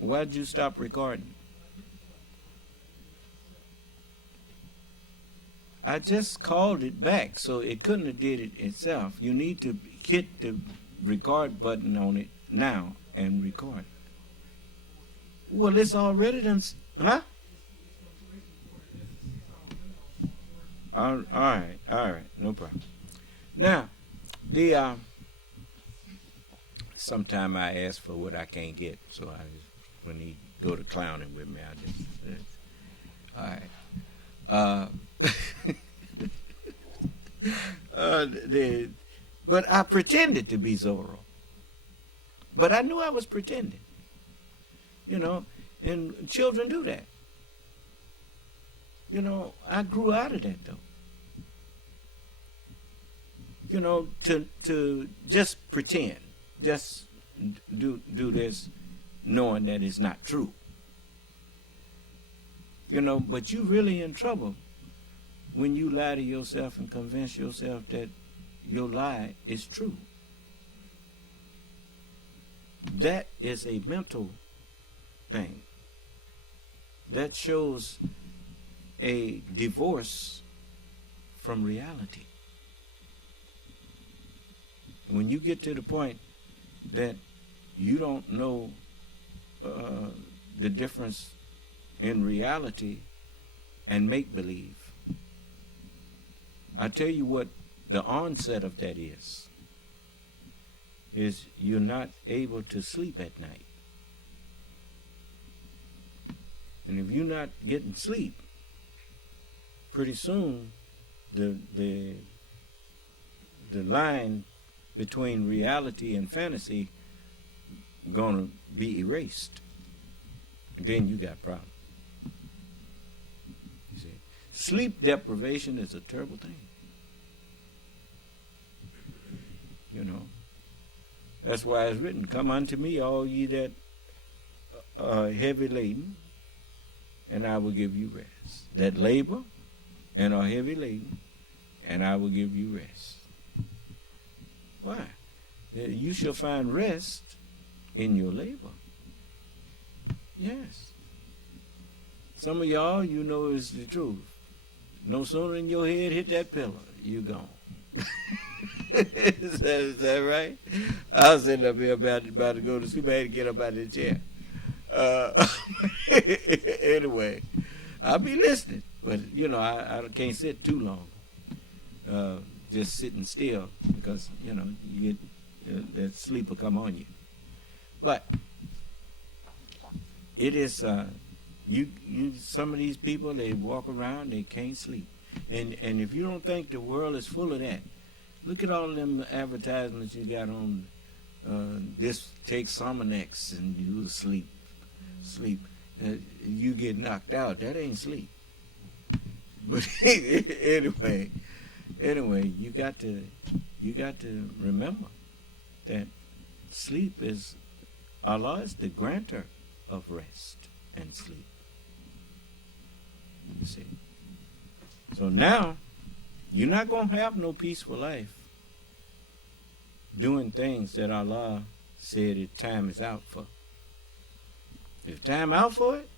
Why'd you stop recording? I just called it back, so it couldn't have did it itself. You need to hit the record button on it now and record. Well, it's already done. Huh? All right, no problem. Now, sometime I ask for what I can't get, so when he go to clowning with me, I just, all right. But I pretended to be Zorro. But I knew I was pretending. And children do that. I grew out of that, though. To just pretend, just do this, knowing that it's not true. But you really in trouble when you lie to yourself and convince yourself that your lie is true. That is a mental thing. That shows a divorce from reality. When you get to the point that you don't know the difference in reality and make-believe, I tell you what the onset of that is you're not able to sleep at night. And if you're not getting sleep, pretty soon the line between reality and fantasy gonna be erased. And then you got problems. You see, sleep deprivation is a terrible thing. That's why it's written, "Come unto me, all ye that are heavy laden, and I will give you rest." That labor and are heavy laden, and I will give you rest. Why? You shall find rest in your labor. Yes. Some of y'all, you know it's the truth. No sooner than your head hit that pillow, you gone. Is that right? I was sitting up here about to go to sleep. I had to get up out of the chair. Anyway, I'll be listening, but I can't sit too long. Just sitting still because you get that sleep will come on you. But it is you some of these people, they walk around, they can't sleep, and if you don't think the world is full of that, look at all of them advertisements you got on. This takes Somanex and you sleep. You get knocked out. That ain't sleep. But anyway, you got to remember that sleep is Allah is the granter of rest and sleep. You see. So now you're not gonna have no peaceful life doing things that Allah said that time is out for. If time out for it,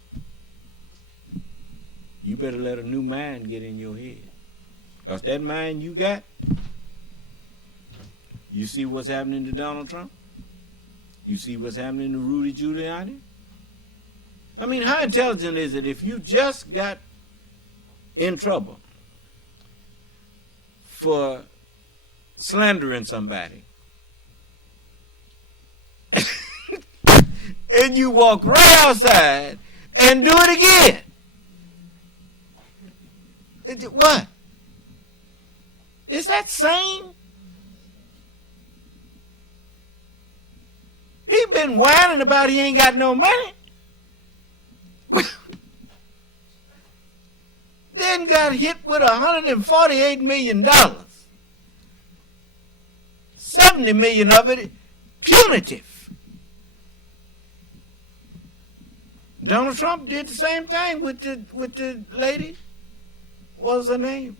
you better let a new mind get in your head. Because that mind you got, you see what's happening to Donald Trump? You see what's happening to Rudy Giuliani? I mean, how intelligent is it if you just got in trouble for slandering somebody and you walk right outside and do it again? What? Is that sane? He been whining about he ain't got no money. Then got hit with $148 million. 70 million of it punitive. Donald Trump did the same thing with the lady. What was her name?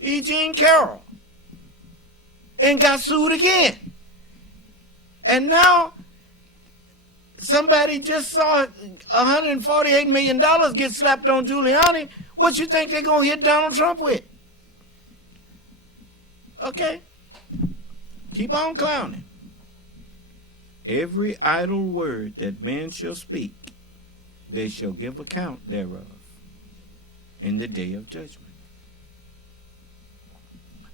E. Jean Carroll. And got sued again. And now somebody just saw $148 million get slapped on Giuliani. What you think they're going to hit Donald Trump with? Okay. Keep on clowning. Every idle word that men shall speak, they shall give account thereof in the day of judgment.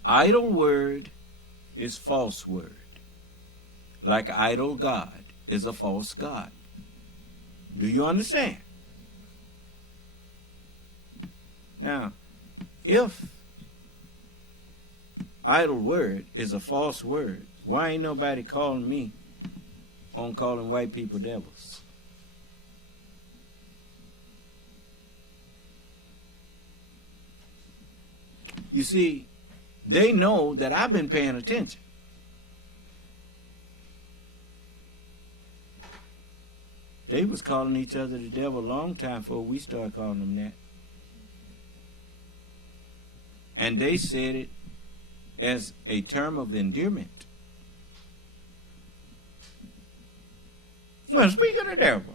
Idle word is false word. Like idol God is a false God. Do you understand? Now, if idle word is a false word, why ain't nobody calling me on calling white people devils? You see, they know that I've been paying attention. They was calling each other the devil a long time before we started calling them that. And they said it as a term of endearment. Well, speak of the devil.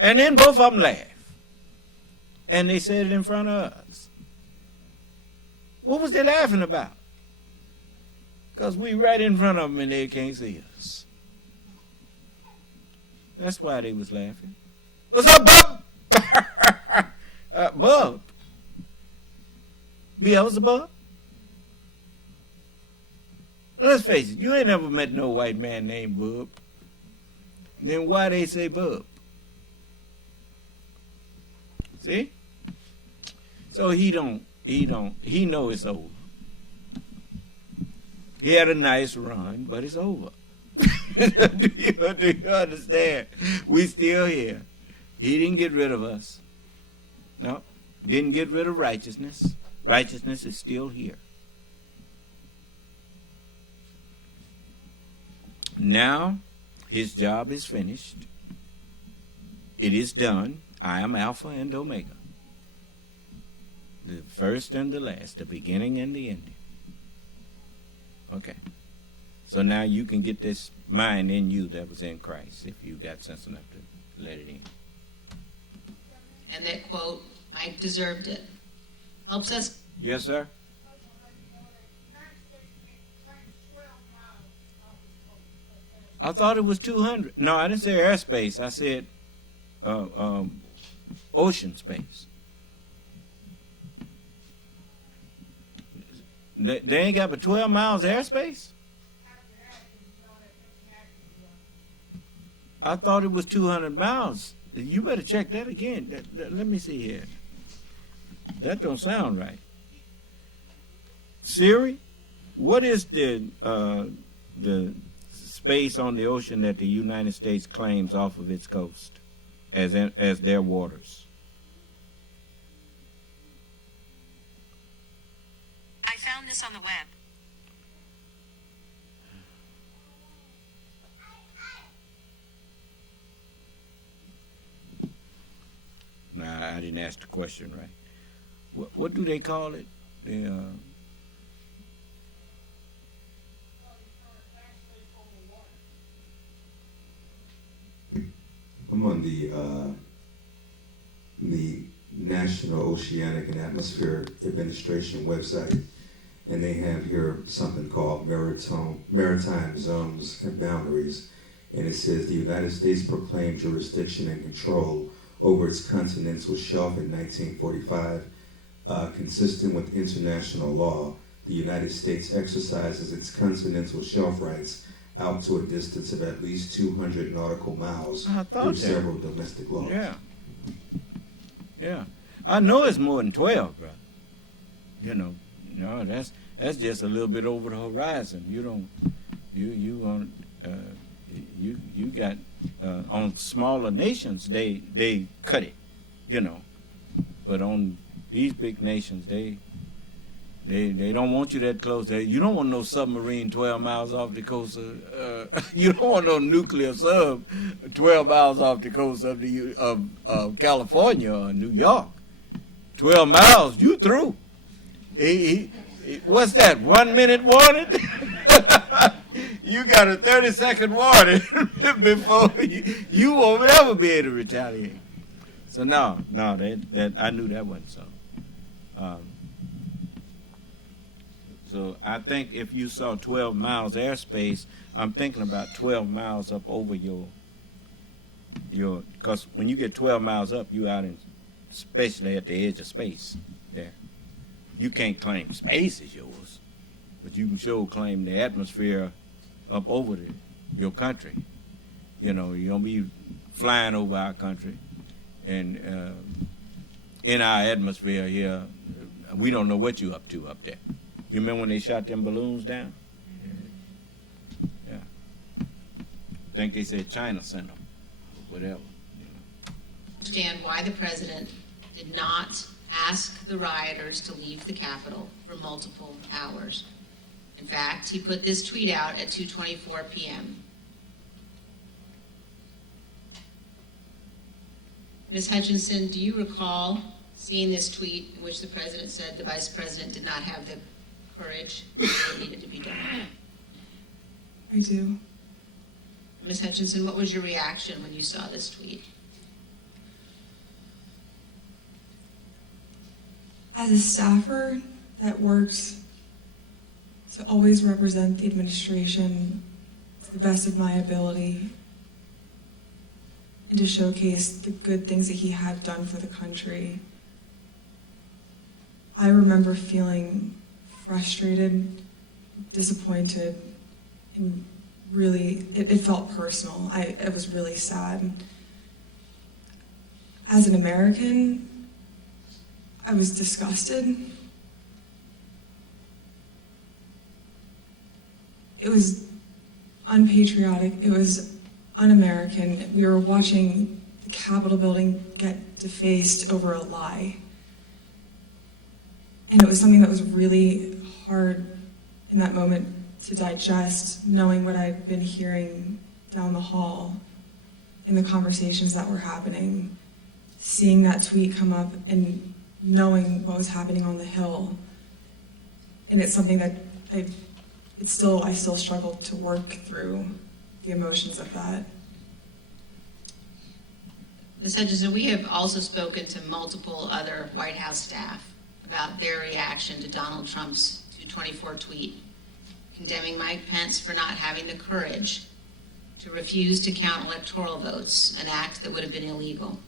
And then both of them laughed. And they said it in front of us. What was they laughing about? Because we right in front of them and they can't see us. That's why they was laughing. What's up, Bub? Bub? Beelzebub? Let's face it, you ain't never met no white man named Bub. Then why they say Bub? See? So he know it's over. He had a nice run, but it's over. Do you understand? We still here. He didn't get rid of us. No. Didn't get rid of righteousness. Righteousness is still here. Now, his job is finished. It is done. I am Alpha and Omega. The first and the last, the beginning and the ending. Okay. So now you can get this mind in you that was in Christ if you got sense enough to let it in. And that quote, Mike deserved it, helps us. Yes, sir? I thought it was 200. No, I didn't say airspace. I said ocean space. They ain't got but 12 miles airspace? I thought it was 200 miles. You better check that again. Let me see here. That don't sound right. Siri, what is the space on the ocean that the United States claims off of its coast as their waters? I found this on the web. Nah, I didn't ask the question right. What do they call it? I'm on the National Oceanic and Atmospheric Administration website, and they have here something called maritime zones and boundaries, and it says the United States proclaimed jurisdiction and control over its continental shelf in 1945. Consistent with international law, the United States exercises its continental shelf rights out to a distance of at least 200 nautical miles through several domestic laws. Yeah. I know it's more than 12, brother. No, that's just a little bit over the horizon. You got on smaller nations they cut it, but on these big nations they don't want you that close. You don't want no submarine 12 miles off the coast of, you don't want no nuclear sub 12 miles off the coast of California or New York. 12 miles, you through. What's that, 1 minute warning? You got a 30-second warning before you won't ever be able to retaliate. So no, that I knew that wasn't so. So I think if you saw 12 miles airspace, I'm thinking about 12 miles up over your, because when you get 12 miles up, you out in, especially at the edge of space there. You can't claim space is yours, but you can sure claim the atmosphere up over your country. You don't be flying over our country, and in our atmosphere here, we don't know what you up to up there. You remember when they shot them balloons down? Yeah. I think they said China sent them, whatever. Understand why the president did not ask the rioters to leave the Capitol for multiple hours. In fact, he put this tweet out at 2:24 p.m. Ms. Hutchinson, do you recall seeing this tweet in which the president said the vice president did not have the courage that needed to be done? I do. Ms. Hutchinson, what was your reaction when you saw this tweet? As a staffer that works to always represent the administration to the best of my ability and to showcase the good things that he had done for the country, I remember feeling frustrated, disappointed, and really, it felt personal. It was really sad. As an American, I was disgusted. It was unpatriotic. It was un-American. We were watching the Capitol building get defaced over a lie. And it was something that was really hard in that moment to digest, knowing what I'd been hearing down the hall in the conversations that were happening, seeing that tweet come up and knowing what was happening on the Hill. And it's something that I still struggle to work through the emotions of that. Ms. Hutchinson, we have also spoken to multiple other White House staff about their reaction to Donald Trump's 224 tweet, condemning Mike Pence for not having the courage to refuse to count electoral votes, an act that would have been illegal.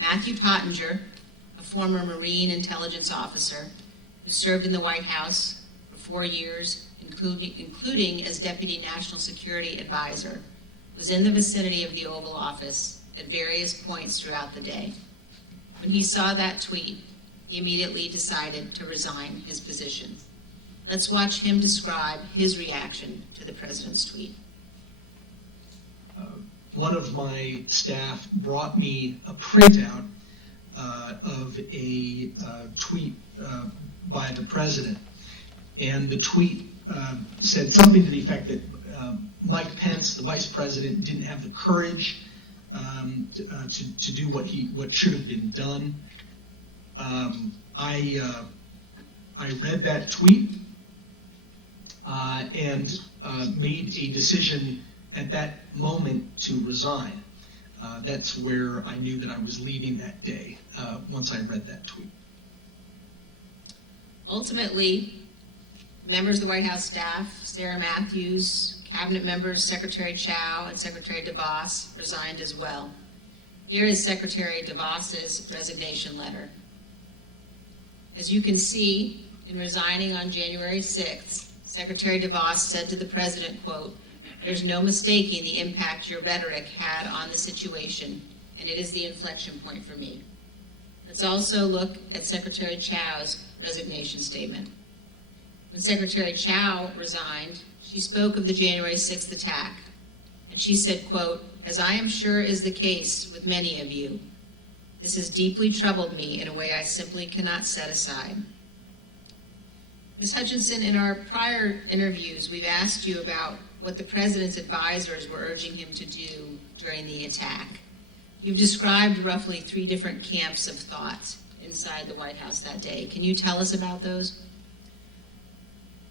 Matthew Pottinger, a former Marine intelligence officer who served in the White House for 4 years, including as Deputy National Security Advisor, was in the vicinity of the Oval Office at various points throughout the day. When he saw that tweet, he immediately decided to resign his position. Let's watch him describe his reaction to the president's tweet. One of my staff brought me a printout of a tweet by the president. And the tweet said something to the effect that Mike Pence, the vice president, didn't have the courage to do what should have been done. I read that tweet and made a decision at that moment to resign. That's where I knew that I was leaving that day, once I read that tweet. Ultimately, members of the White House staff, Sarah Matthews, cabinet members Secretary Chao and Secretary DeVos resigned as well. Here is Secretary DeVos's resignation letter. As you can see, in resigning on January 6th, Secretary DeVos said to the president, quote, "There's no mistaking the impact your rhetoric had on the situation, and it is the inflection point for me." Let's also look at Secretary Chao's resignation statement. When Secretary Chao resigned, she spoke of the January 6th attack, and she said, quote, "As I am sure is the case with many of you, this has deeply troubled me in a way I simply cannot set aside." Ms. Hutchinson, in our prior interviews, we've asked you about what the president's advisors were urging him to do during the attack. You've described roughly 3 different camps of thought inside the White House that day. Can you tell us about those?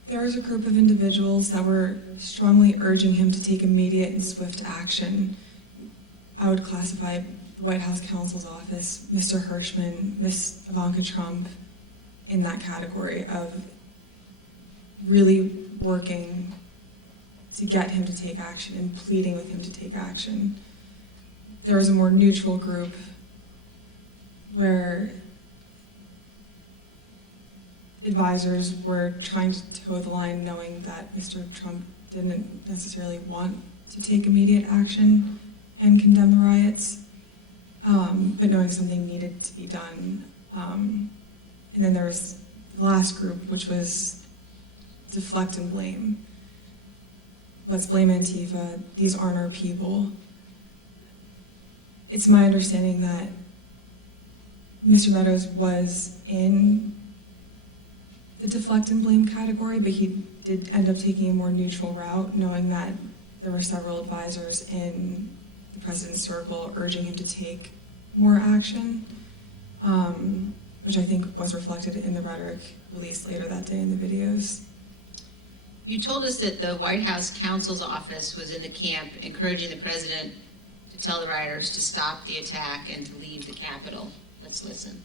There was a group of individuals that were strongly urging him to take immediate and swift action. I would classify the White House counsel's office, Mr. Hirschman, Ms. Ivanka Trump, in that category of really working to get him to take action and pleading with him to take action. There was a more neutral group where advisors were trying to toe the line, knowing that Mr. Trump didn't necessarily want to take immediate action and condemn the riots, but knowing something needed to be done. And then there was the last group, which was deflect and blame. Let's blame Antifa. These aren't our people. It's my understanding that Mr. Meadows was in the deflect and blame category, but he did end up taking a more neutral route, knowing that there were several advisors in the president's circle urging him to take more action, which I think was reflected in the rhetoric released later that day in the videos. You told us that the White House counsel's office was in the camp encouraging the president to tell the rioters to stop the attack and to leave the Capitol. Let's listen.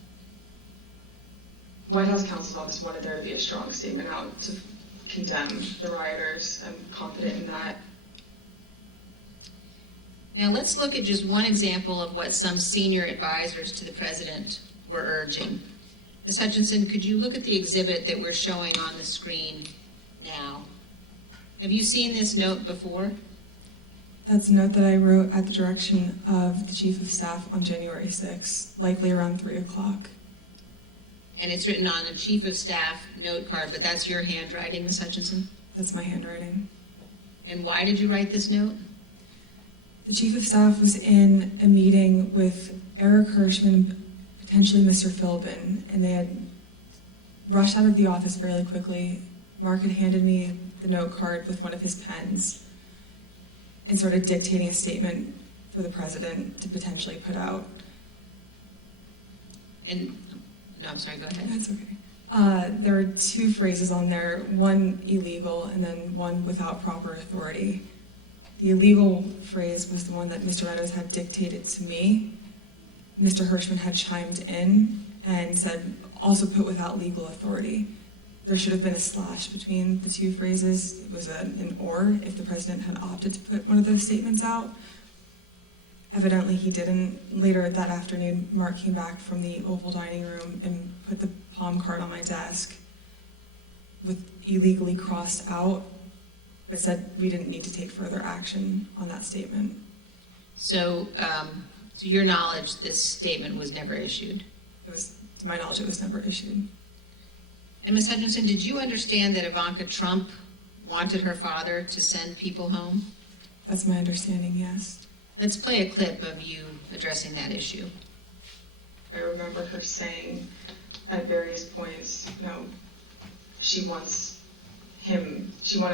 White House counsel's office wanted there to be a strong statement out to condemn the rioters. I'm confident in that. Now let's look at just one example of what some senior advisors to the president were urging. Ms. Hutchinson, could you look at the exhibit that we're showing on the screen now? Have you seen this note before? That's a note that I wrote at the direction of the Chief of Staff on January 6th, likely around 3 o'clock. And it's written on a Chief of Staff note card, but that's your handwriting, Ms. Hutchinson? That's my handwriting. And why did you write this note? The Chief of Staff was in a meeting with Eric Hirschman, potentially Mr. Philbin, and they had rushed out of the office fairly quickly. Mark had handed me the note card with one of his pens and started dictating a statement for the president to potentially put out. And, no, I'm sorry, go ahead. That's okay. There are two phrases on there, one illegal and then one without proper authority. The illegal phrase was the one that Mr. Meadows had dictated to me. Mr. Hirschman had chimed in and said, also put without legal authority. There should have been a slash between the two phrases. It was an or if the president had opted to put one of those statements out. Evidently he didn't. Later that afternoon, Mark came back from the Oval Dining Room and put the palm card on my desk with illegally crossed out, but said we didn't need to take further action on that statement. So, to your knowledge, this statement was never issued? It was, to my knowledge, it was never issued. And Ms. Hutchinson, did you understand that Ivanka Trump wanted her father to send people home? That's my understanding, yes. Let's play a clip of you addressing that issue. I remember her saying at various points, she wanted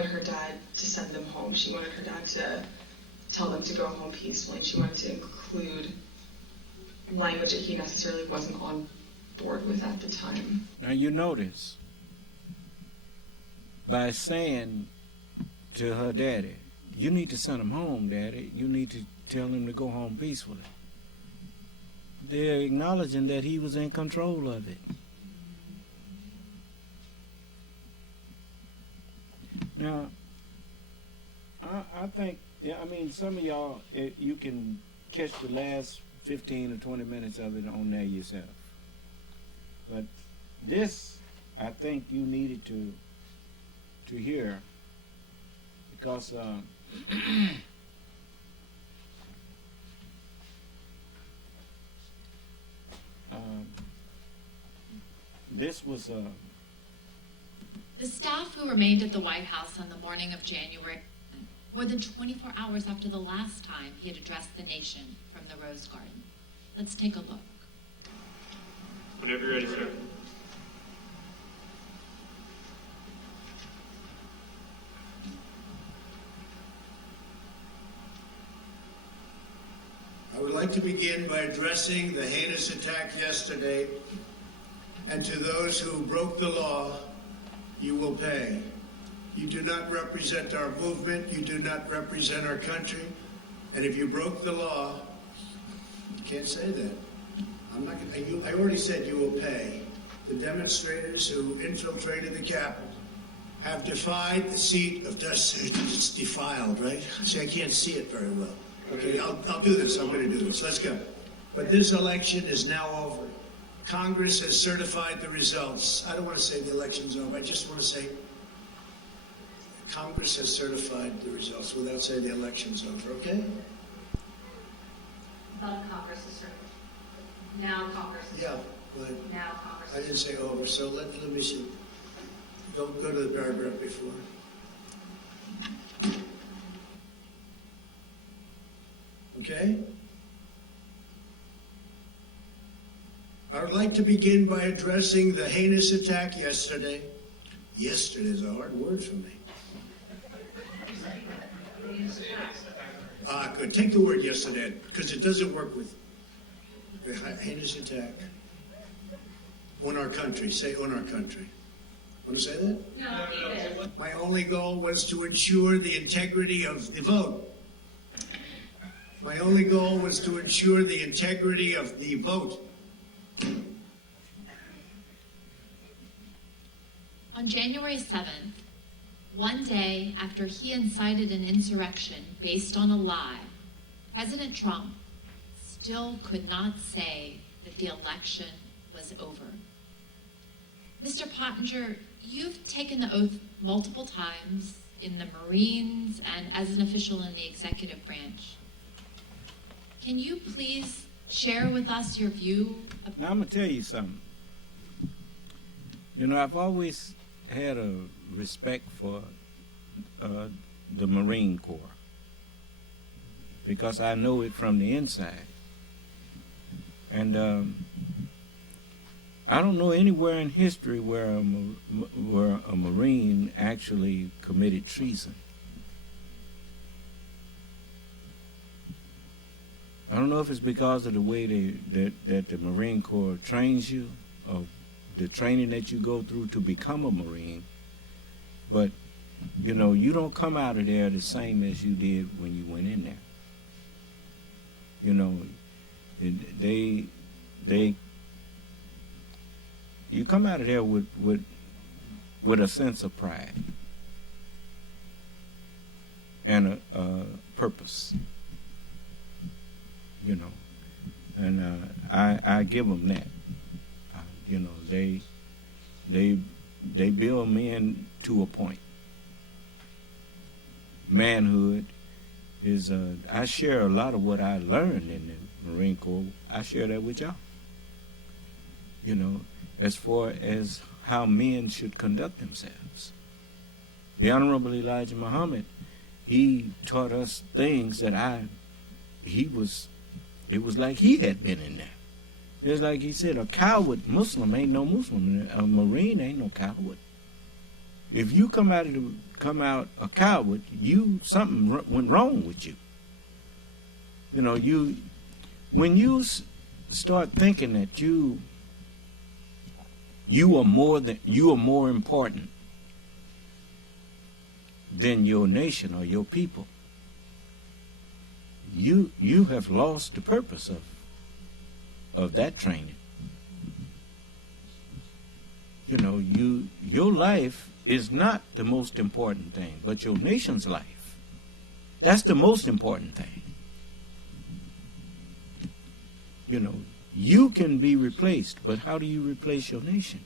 her dad to send them home. She wanted her dad to tell them to go home peacefully. And she wanted to include language that he necessarily wasn't on board with at the time. Now you notice, by saying to her daddy, you need to send him home, daddy. You need to tell him to go home peacefully. They're acknowledging that he was in control of it. Now, I think, some of y'all, you can catch the last 15 or 20 minutes of it on there yourself. But this, I think you needed to hear, because this was The staff who remained at the White House on the morning of January, more than 24 hours after the last time he had addressed the nation from the Rose Garden. Let's take a look. Whenever you're ready, sir. I would like to begin by addressing the heinous attack yesterday, and to those who broke the law, you will pay. You do not represent our movement, you do not represent our country, and if you broke the law, you can't say that. I already said you will pay. The demonstrators who infiltrated the Capitol have defied the seat of justice. It's defiled, right? See, I can't see it very well. Okay, I'll do this. I'm going to do this. Let's go. But this election is now over. Congress has certified the results. I don't want to say the election's over. I just want to say Congress has certified the results without saying the election's over, okay? But Congress is certified. Now Congress is Yeah, but Now Congress I didn't say over, so let me see. Go to the paragraph before. Okay? I would like to begin by addressing the heinous attack yesterday. Yesterday is a hard word for me. Good. Take the word yesterday, because it doesn't work with the heinous attack on our country. Say on our country. Want to say that? No, keep it. My only goal was to ensure the integrity of the vote. My only goal was to ensure the integrity of the vote. On January 7th, one day after he incited an insurrection based on a lie, President Trump still could not say that the election was over. Mr. Pottinger, you've taken the oath multiple times in the Marines and as an official in the executive branch. Can you please share with us your view? Now, I'm going to tell you something. I've always had a respect for the Marine Corps because I know it from the inside. And I don't know anywhere in history where a Marine actually committed treason. I don't know if it's because of the way that the Marine Corps trains you, or the training that you go through to become a Marine, but you know, you don't come out of there the same as you did when you went in there. You know, you come out of there with a sense of pride and a purpose. You know, and I give them that. You know, they build men to a point. Manhood is I share a lot of what I learned in the Marine Corps. I share that with y'all. You know, as far as how men should conduct themselves. The Honorable Elijah Muhammad, he taught us things that it was like he had been in there. Just like he said, a coward Muslim ain't no Muslim. A Marine ain't no coward. If you come out a coward, something went wrong with you. You know, when you start thinking that you are more important than your nation or your people, you have lost the purpose of that training. You know, your life is not the most important thing, but your nation's life. That's the most important thing. You know, you can be replaced, but how do you replace your nation?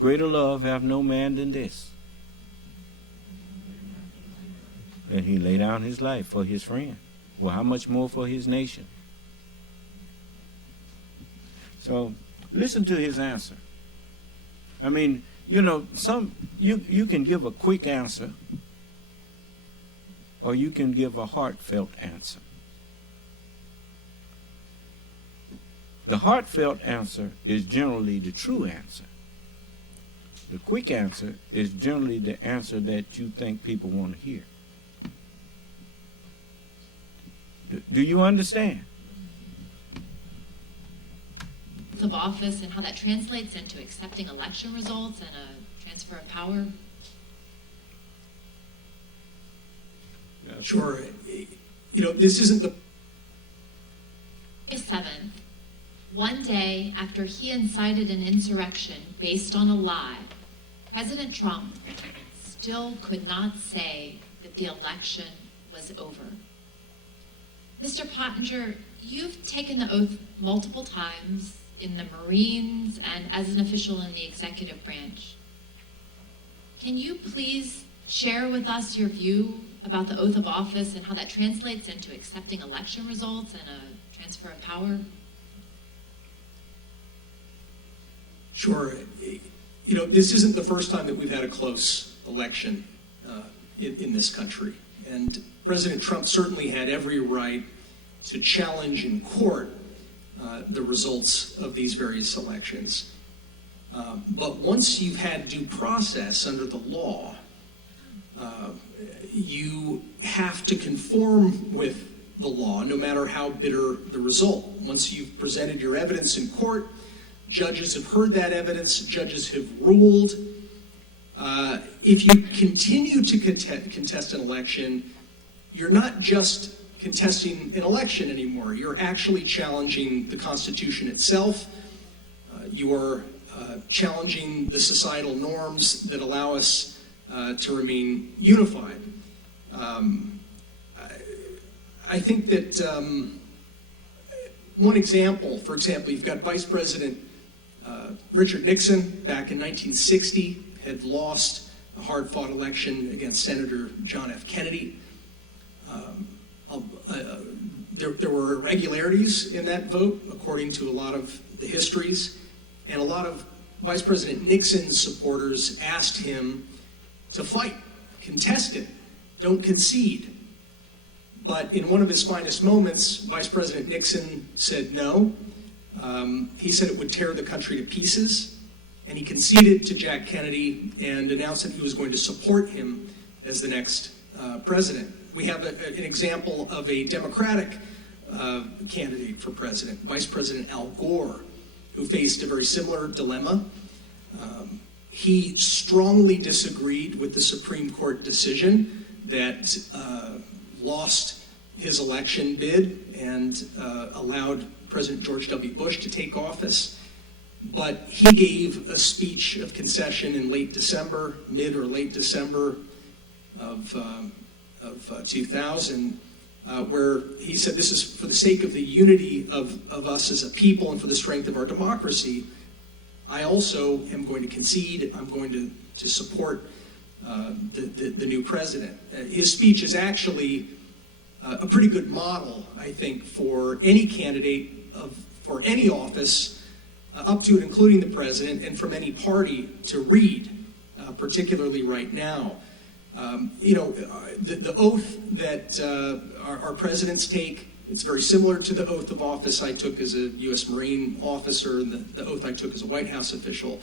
Greater love have no man than this, that he lay down his life for his friend. Well, how much more for his nation? So listen to his answer. I mean, you know, you can give a quick answer, or you can give a heartfelt answer. The heartfelt answer is generally the true answer. The quick answer is generally the answer that you think people want to hear. Do you understand? Of office and how that translates into accepting election results and a transfer of power? Sure. You know, this isn't the... 7th, one day after he incited an insurrection based on a lie, President Trump still could not say that the election was over. Mr. Pottinger, you've taken the oath multiple times in the Marines and as an official in the executive branch. Can you please share with us your view about the oath of office and how that translates into accepting election results and a transfer of power? Sure. You know, this isn't the first time that we've had a close election in this country. And President Trump certainly had every right to challenge in court the results of these various elections. But once you've had due process under the law, you have to conform with the law, no matter how bitter the result. Once you've presented your evidence in court, judges have heard that evidence, judges have ruled. If you continue to contest an election, you're not just contesting an election anymore. You're actually challenging the Constitution itself. You are challenging the societal norms that allow us to remain unified. I think that one example, for example, you've got Vice President Richard Nixon back in 1960 had lost a hard-fought election against Senator John F. Kennedy. There were irregularities in that vote, according to a lot of the histories, and a lot of Vice President Nixon's supporters asked him to fight, contest it, don't concede. But in one of his finest moments, Vice President Nixon said no. He said it would tear the country to pieces, and he conceded to Jack Kennedy and announced that he was going to support him as the next president. We have an example of a Democratic candidate for president, Vice President Al Gore, who faced a very similar dilemma. He strongly disagreed with the Supreme Court decision that lost his election bid and allowed President George W. Bush to take office. But he gave a speech of concession in late December, mid or late December of 2000, where he said, this is for the sake of the unity of us as a people and for the strength of our democracy. I also am going to concede. I'm going to support the new president. His speech is actually a pretty good model, I think, for any candidate for any office, up to and including the president, and from any party to read, particularly right now. The oath that our presidents take, it's very similar to the oath of office I took as a U.S. Marine officer and the oath I took as a White House official.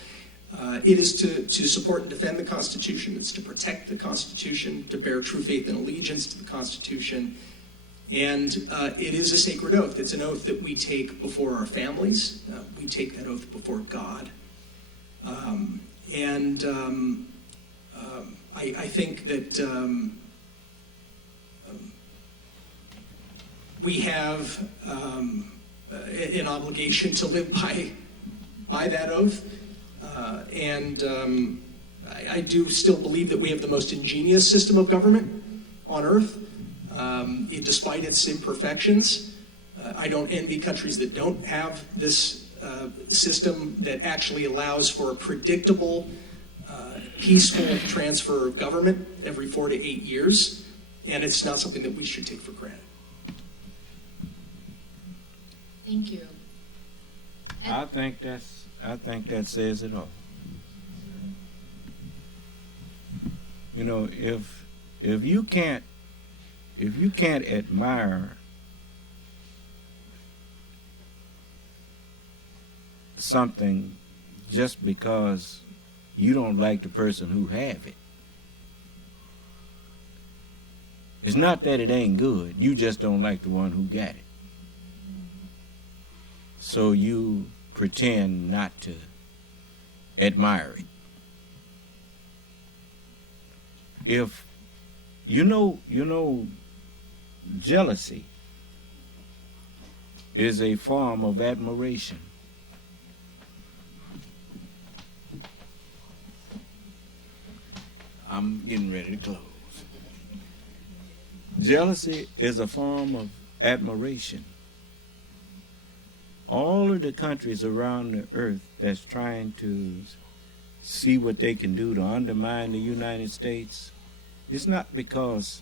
It is to support and defend the Constitution. It's to protect the Constitution, to bear true faith and allegiance to the Constitution. And it is a sacred oath. It's an oath that we take before our families. We take that oath before God. I think that we have an obligation to live by that oath. I do still believe that we have the most ingenious system of government on earth, despite its imperfections. I don't envy countries that don't have this system that actually allows for a predictable, peaceful transfer of government every 4 to 8 years, and it's not something that we should take for granted. Thank you. I think that says it all. You know, if you can't admire something just because you don't like the person who have it, it's not that it ain't good. You just don't like the one who got it. So you pretend not to admire it. If you know, jealousy is a form of admiration. I'm getting ready to close. Jealousy is a form of admiration. All of the countries around the earth that's trying to see what they can do to undermine the United States, it's not because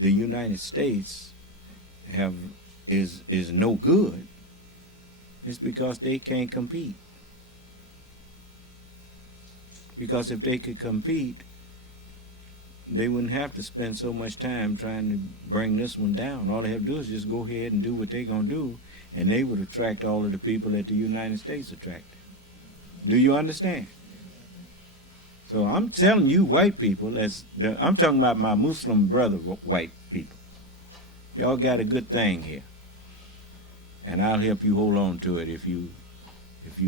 the United States is no good. It's because they can't compete. Because if they could compete, they wouldn't have to spend so much time trying to bring this one down. All they have to do is just go ahead and do what they're going to do, and they would attract all of the people that the United States attracted. Do you understand? So I'm telling you, white people, I'm talking about my Muslim brother, white people. Y'all got a good thing here, and I'll help you hold on to it if you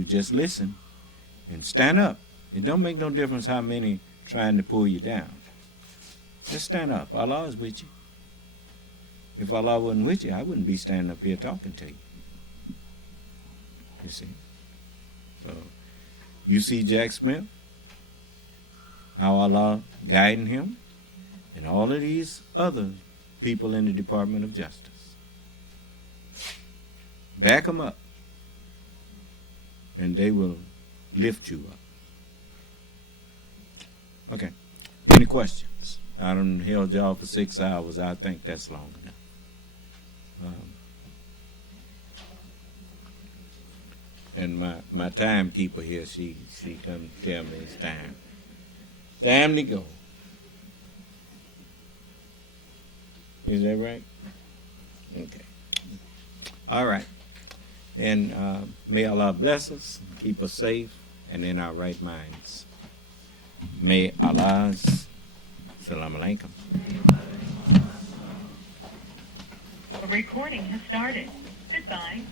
just listen and stand up. It don't make no difference how many trying to pull you down. Just stand up. Allah is with you. If Allah wasn't with you, I wouldn't be standing up here talking to you. You see? So, you see Jack Smith, how Allah guiding him, and all of these other people in the Department of Justice. Back them up, and they will lift you up. Okay. Any questions? I done held y'all for 6 hours. I think that's long enough. And my timekeeper here, she come tell me it's time. Time to go. Is that right? Okay. All right. Then may Allah bless us, keep us safe, and in our right minds. May Allah's Assalamu alaikum. recording has started. Goodbye.